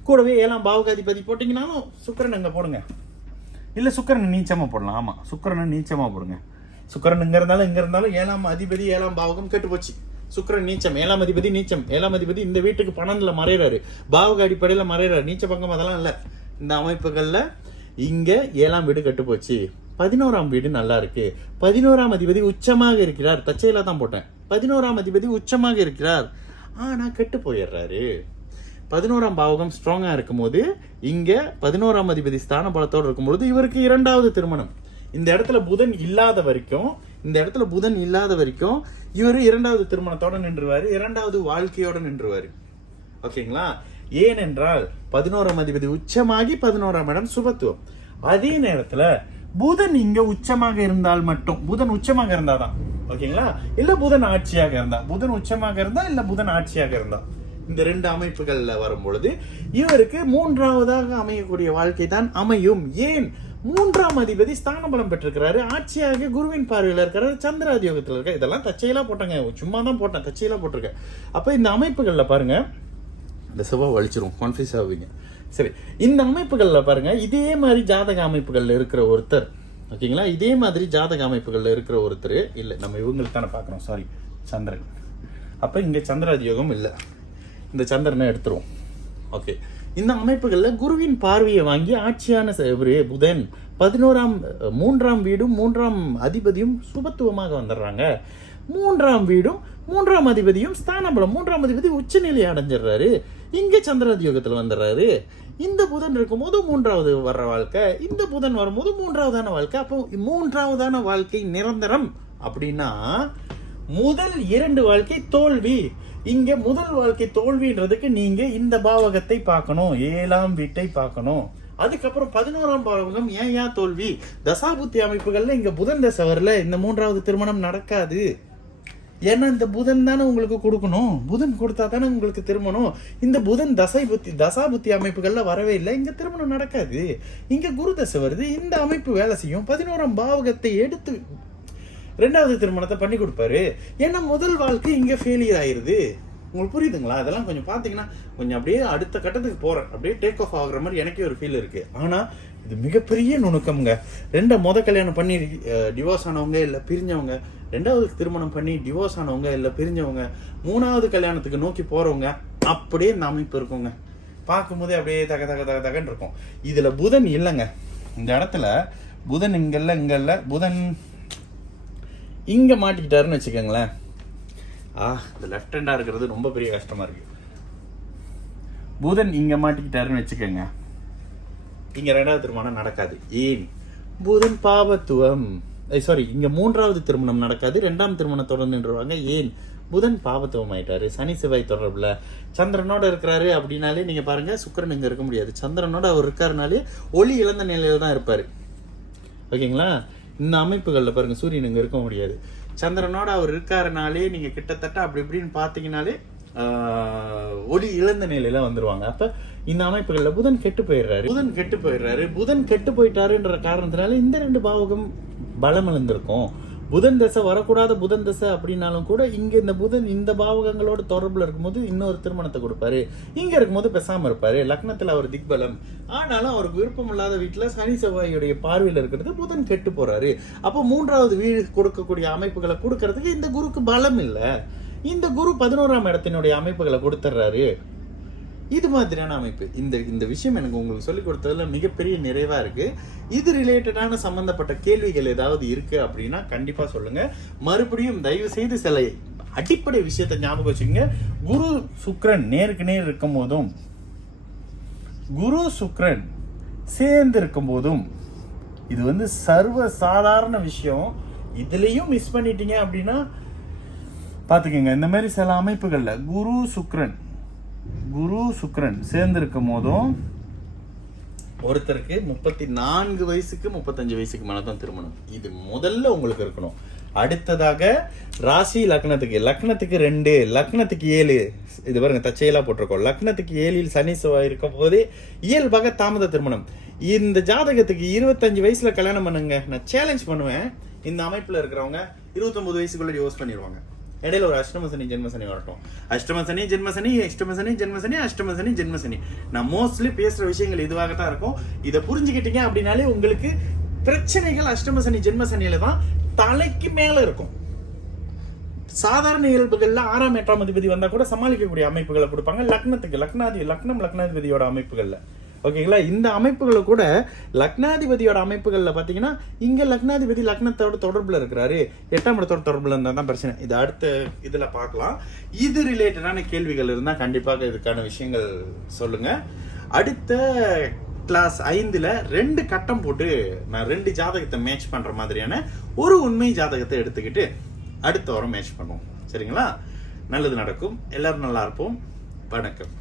கூடவே 7ஆம் பாவகாதிபதி போட்டீங்கன்னாலும் சுக்கிரன் அங்க போடுங்க, இல்ல சுக்கிரன் நீச்சமா போடலாம். ஆமா, சுக்கிரன் நீச்சமா போடுங்க. சுக்கிரன் இங்க இருந்தாலும் 7ஆம் அதிபதி 7ஆம் பாவகம் கெட்டு போச்சு. சுக்கிரன் நீச்சம், 7ஆம் அதிபதி நீச்சம். 7ஆம் அதிபதி இந்த வீட்டுக்கு 12ல மறைறாரு, பாவக அடிப்படையில மறைறாரு, நீச்ச பங்கம் அதெல்லாம் இல்ல. இந்த அமைப்புகள்ல இங்க 7ஆம் வீடு கெட்டு போச்சு, 11ஆம் வீடு நல்லா இருக்கு. 11ஆம் அதிபதி உச்சமாக இருக்கிறார், தச்சையில தான் போட்டேன். 11ஆம் அதிபதி உச்சமாக இருக்கிறார், ஆனா கெட்டு போயிடுறாரு. 11ஆம் பாவகம் ஸ்ட்ராங்கா இருக்கும் போது இங்க 11ஆம் அதிபதி ஸ்தான பலத்தோடு இருக்கும்பொழுது இவருக்கு 2வது திருமணம். இந்த இடத்துல புதன் இல்லாத வரைக்கும் இவர் 2வது திருமணத்தோட நின்றுவாரு, 2வது வாழ்க்கையோட நின்றுவாரு. ஓகேங்களா, ஏனென்றால் 11ஆம் அதிபதி உச்சமாகி 11ஆம் இடம் சுபத்துவம். அதே நேரத்துல புதன் இங்க உச்சமாக இருந்தால் மட்டும், புதன் உச்சமாக இருந்தாதான் ஓகேங்களா, இல்ல புதன் ஆட்சியாக இருந்தா, புதன் உச்சமாக இருந்தா இல்ல புதன் ஆட்சியாக இருந்தா, இந்த ரெண்டு அமைப்புகள்ல வரும் பொழுது இவருக்கு மூன்றாவதாக அமையக்கூடிய வாழ்க்கை தான் அமையும். ஏன்? மூன்றாம் அதிபதி ஸ்தான பலம் பெற்றிருக்கிறாரு, ஆட்சியாக குருவின் பார்வையில் இருக்கிறாரு, சந்திராதியோகத்தில் இருக்க. இதெல்லாம் தச்சையெல்லாம் போட்டாங்க, சும்மா தான் போட்டேன், தச்சையெல்லாம் போட்டிருக்கேன். அப்ப இந்த அமைப்புகள்ல பாருங்க, இந்த செவ்வாய் வலிச்சிரும், கன்ஃபியூஸ் ஆகுவீங்க. சரி, இந்த அமைப்புகள்ல பாருங்க, இதே மாதிரி ஜாதக அமைப்புகள்ல இருக்கிற ஒருத்தர் ஓகேங்களா, இதே மாதிரி ஜாதக அமைப்புகள்ல இருக்கிற ஒருத்தர் இல்ல, நம்ம இவங்களுக்கு தானே பாக்குறோம், சாரி சந்திரன். அப்ப இங்க சந்திராதியோகம் இல்ல, இந்த சந்திரனை எடுத்துருவோம். ஓகே, இந்த அமைப்புகள்ல குருவின் பார்வையை வாங்கி ஆட்சியான புதன் 11ஆம் 3ஆம் வீடும் 3ஆம் அதிபதியும் சுபத்துவமாக வந்துடுறாங்க. 3ஆம் வீடும் 3ஆம் அதிபதியும் ஸ்தானபலம், 3ஆம் அதிபதி உச்சநிலை அடைஞ்சிடுறாரு, இங்க சந்திராதியோகத்துல வந்துடுறாரு. இந்த புதன் இருக்கும்போது 3வது வர்ற வாழ்க்கை, இந்த புதன் வரும்போது 3வதான வாழ்க்கை. அப்போ 3வதான வாழ்க்கை நிரந்தரம் அப்படின்னா முதல் 2 வாழ்க்கை தோல்வி. இங்க முதல் வாழ்க்கை தோல்வின்றதுக்கு நீங்க இந்த பாவகத்தை பார்க்கணும், 7ஆம் வீட்டை பார்க்கணும். அதுக்கப்புறம் 11ஆம் பாவகம் ஏன் தோல்வி? தசாபுத்தி அமைப்புகள்ல இங்க புதன் தசை வரல, இந்த 3வது திருமணம் நடக்காது. ஏன்னா இந்த புதன் தானே உங்களுக்கு கொடுக்கணும், புதன் கொடுத்தா தானே உங்களுக்கு திருமணம். இந்த புதன் தசாபுத்தி அமைப்புகள்ல வரவே இல்லை, இங்க திருமணம் நடக்காது. இங்க குரு தசை வருது, இந்த அமைப்பு வேலை செய்யும், 11ஆம் பாவகத்தை எடுத்து 2வது திருமணத்தை பண்ணி கொடுப்பாரு. ஏன்னா முதல் வாழ்க்கை இங்க ஃபெயிலியர் ஆயிருது. உங்களுக்கு புரியுதுங்களா? அதெல்லாம் கொஞ்சம் பாத்தீங்கன்னா கொஞ்சம் அப்படியே அடுத்த கட்டத்துக்கு போறேன், அப்படியே டேக் ஆஃப் ஆகுற மாதிரி எனக்கே ஒரு ஃபீல் இருக்கு. ஆனா இது மிகப்பெரிய நுணுக்கம்ங்க. கல்யாணம் பண்ணி டிவோர்ஸ் ஆனவங்க இல்ல பிரிஞ்சவங்க, 2வது திருமணம் பண்ணி டிவோர்ஸ் ஆனவங்க இல்ல பிரிஞ்சவங்க, 3வது கல்யாணத்துக்கு நோக்கி போறவங்க, அப்படியே இந்த அமைப்பு இருக்குங்க. பார்க்கும்போதே அப்படியே தக தக தக தகன்னு இருக்கும். இதுல புதன் இல்லைங்க, இந்த இடத்துல புதன் இங்கல்ல புதன் இங்க மாட்டிக்கிட்டாருன்னு வச்சுக்கோங்களேன். இந்த லெஃப்ட் ஹேண்டா இருக்கிறது ரொம்ப பெரிய கஷ்டமா இருக்கு. புதன் இங்க மாட்டிக்கிட்டாருன்னு வச்சுக்கோங்க, இங்க 2வது திருமணம் நடக்காது. ஏன்? புதன் பாபத்துவம். சாரி, இங்க 3வது திருமணம் நடக்காது, 2ஆம் திருமணத்தோட நின்றுவாங்க. ஏன்? புதன் பாபத்துவம் ஆயிட்டாரு, சனி செவ்வாய் தொடர்புல சந்திரனோட இருக்கிறாரு. அப்படின்னாலே நீங்க பாருங்க, சுக்கிரன் இங்க இருக்க முடியாது. சந்திரனோட அவர் இருக்காருனாலே ஒளி இழந்த நிலையில தான் இருப்பாரு. ஓகேங்களா? இந்த அமைப்புகள்ல பாருங்க, சூரியன் இங்க இருக்க முடியாது. சந்திரனோட அவர் இருக்காருனாலே நீங்க கிட்டத்தட்ட அப்படி இப்படின்னு பாத்தீங்கன்னாலே ஒளி இழந்த நிலையில வந்துருவாங்க. அப்ப இந்த அமைப்புகள்ல புதன் கெட்டு போயிடுறாரு. புதன் கெட்டு போயிட்டாருன்ற காரணத்தினால இந்த 2 பாவகம் பலம் இழந்திருக்கும். புதன் தசை வரக்கூடாத புதன் தசை அப்படின்னாலும் கூட இங்க இந்த புதன் இந்த பாவகங்களோட தொடர்புல இருக்கும்போது இன்னொரு திருமணத்தை கொடுப்பாரு. இங்க இருக்கும்போது பேசாம இருப்பாரு. லக்னத்துல அவர் திக்பலம், ஆனாலும் அவருக்கு விருப்பம் இல்லாத வீட்டுல சனி செவ்வாயுடைய பார்வையில இருக்கிறது புதன் கெட்டு போறாரு. அப்போ 3வது வீடு கொடுக்கக்கூடிய அமைப்புகளை கொடுக்கறதுக்கு இந்த குருக்கு பலம் இல்ல. இந்த குரு 11ஆம் இடத்தினுடைய அமைப்புகளை கொடுத்துட்றாரு. இது மாதிரியான அமைப்பு. இந்த விஷயம் எனக்கு உங்களுக்கு சொல்லிக் கொடுத்ததுல மிகப்பெரிய நிறைவா இருக்கு. இது ரிலேட்டடான சம்பந்தப்பட்ட கேள்விகள் ஏதாவது இருக்கு அப்படின்னா கண்டிப்பா சொல்லுங்க. மறுபடியும் தயவு செய்து சில அடிப்படை விஷயத்தை ஞாபகம் வச்சுக்கோங்க. குரு சுக்கிரன் நேருக்கு நேர் இருக்கும் போதும், குரு சுக்கிரன் சேர்ந்து இருக்கும் போதும், இது சர்வ சாதாரண விஷயம். இதுலயும் மிஸ் பண்ணிட்டீங்க அப்படின்னா பாத்துக்கோங்க. இந்த மாதிரி சில அமைப்புகள்ல குரு சுக்கிரன் சேர்ந்து இருக்கும் போதும் ஒருத்தருக்கு 34 வயசுக்கு 35 வயசுக்கு மேலதான் திருமணம். இது முதல்ல உங்களுக்கு இருக்கணும். அடுத்ததாக ராசி லக்னத்துக்கு 2, லக்னத்துக்கு 7. இது பாருங்க, தச்சையெல்லாம் போட்டிருக்கோம். லக்னத்துக்கு 7 சனி செவ்வாய் இருக்கும் போதே இயல்பாக தாமத திருமணம். இந்த ஜாதகத்துக்கு 25 வயசுல கல்யாணம் பண்ணுங்க. நான் சேலஞ்ச் பண்ணுவேன், இந்த அமைப்புல இருக்கிறவங்க 29 வயசுக்குள்ள டிவோர்ஸ் பண்ணிடுவாங்க. இடையில ஒரு அஷ்டமசனி ஜென்மசனி வரட்டும். அஷ்டமசனி ஜென்மசனி. நான் மோஸ்ட்லி பேசுற விஷயங்கள் இதுவாகத்தான் இருக்கும். இதை புரிஞ்சுக்கிட்டீங்க அப்படின்னாலே உங்களுக்கு பிரச்சனைகள் அஷ்டமசனி ஜென்மசனியில தான் தலைக்கு மேல இருக்கும். சாதாரண இயல்புகள்ல 6ஆம் 8ஆம் அதிபதி வந்தா கூட சமாளிக்கக்கூடிய அமைப்புகளை கொடுப்பாங்க. லக்னாதிபதியோட அமைப்புகள்ல ஓகேங்களா. இந்த அமைப்புகளை கூட லக்னாதிபதியோட அமைப்புகள்ல பாத்தீங்கன்னா இங்க லக்னாதிபதி லக்னத்தோட தொடர்புல இருக்கிறாரு, 8ஆம் இடத்தோட தொடர்புல இருந்தா தான் பிரச்சனை. இது அடுத்த இதுல பார்க்கலாம். இது ரிலேட்டடான கேள்விகள் இருந்தா கண்டிப்பாக இதுக்கான விஷயங்கள் சொல்லுங்க. அடுத்த கிளாஸ் 5ல 2 கட்டம் போட்டு நான் 2 ஜாதகத்தை மேட்ச் பண்ற மாதிரியான ஒரு உண்மை ஜாதகத்தை எடுத்துக்கிட்டு அடுத்த வாரம் மேட்ச் பண்ணுவோம். சரிங்களா? நல்லது நடக்கும். எல்லாரும் நல்லா இருப்போம். வணக்கம்.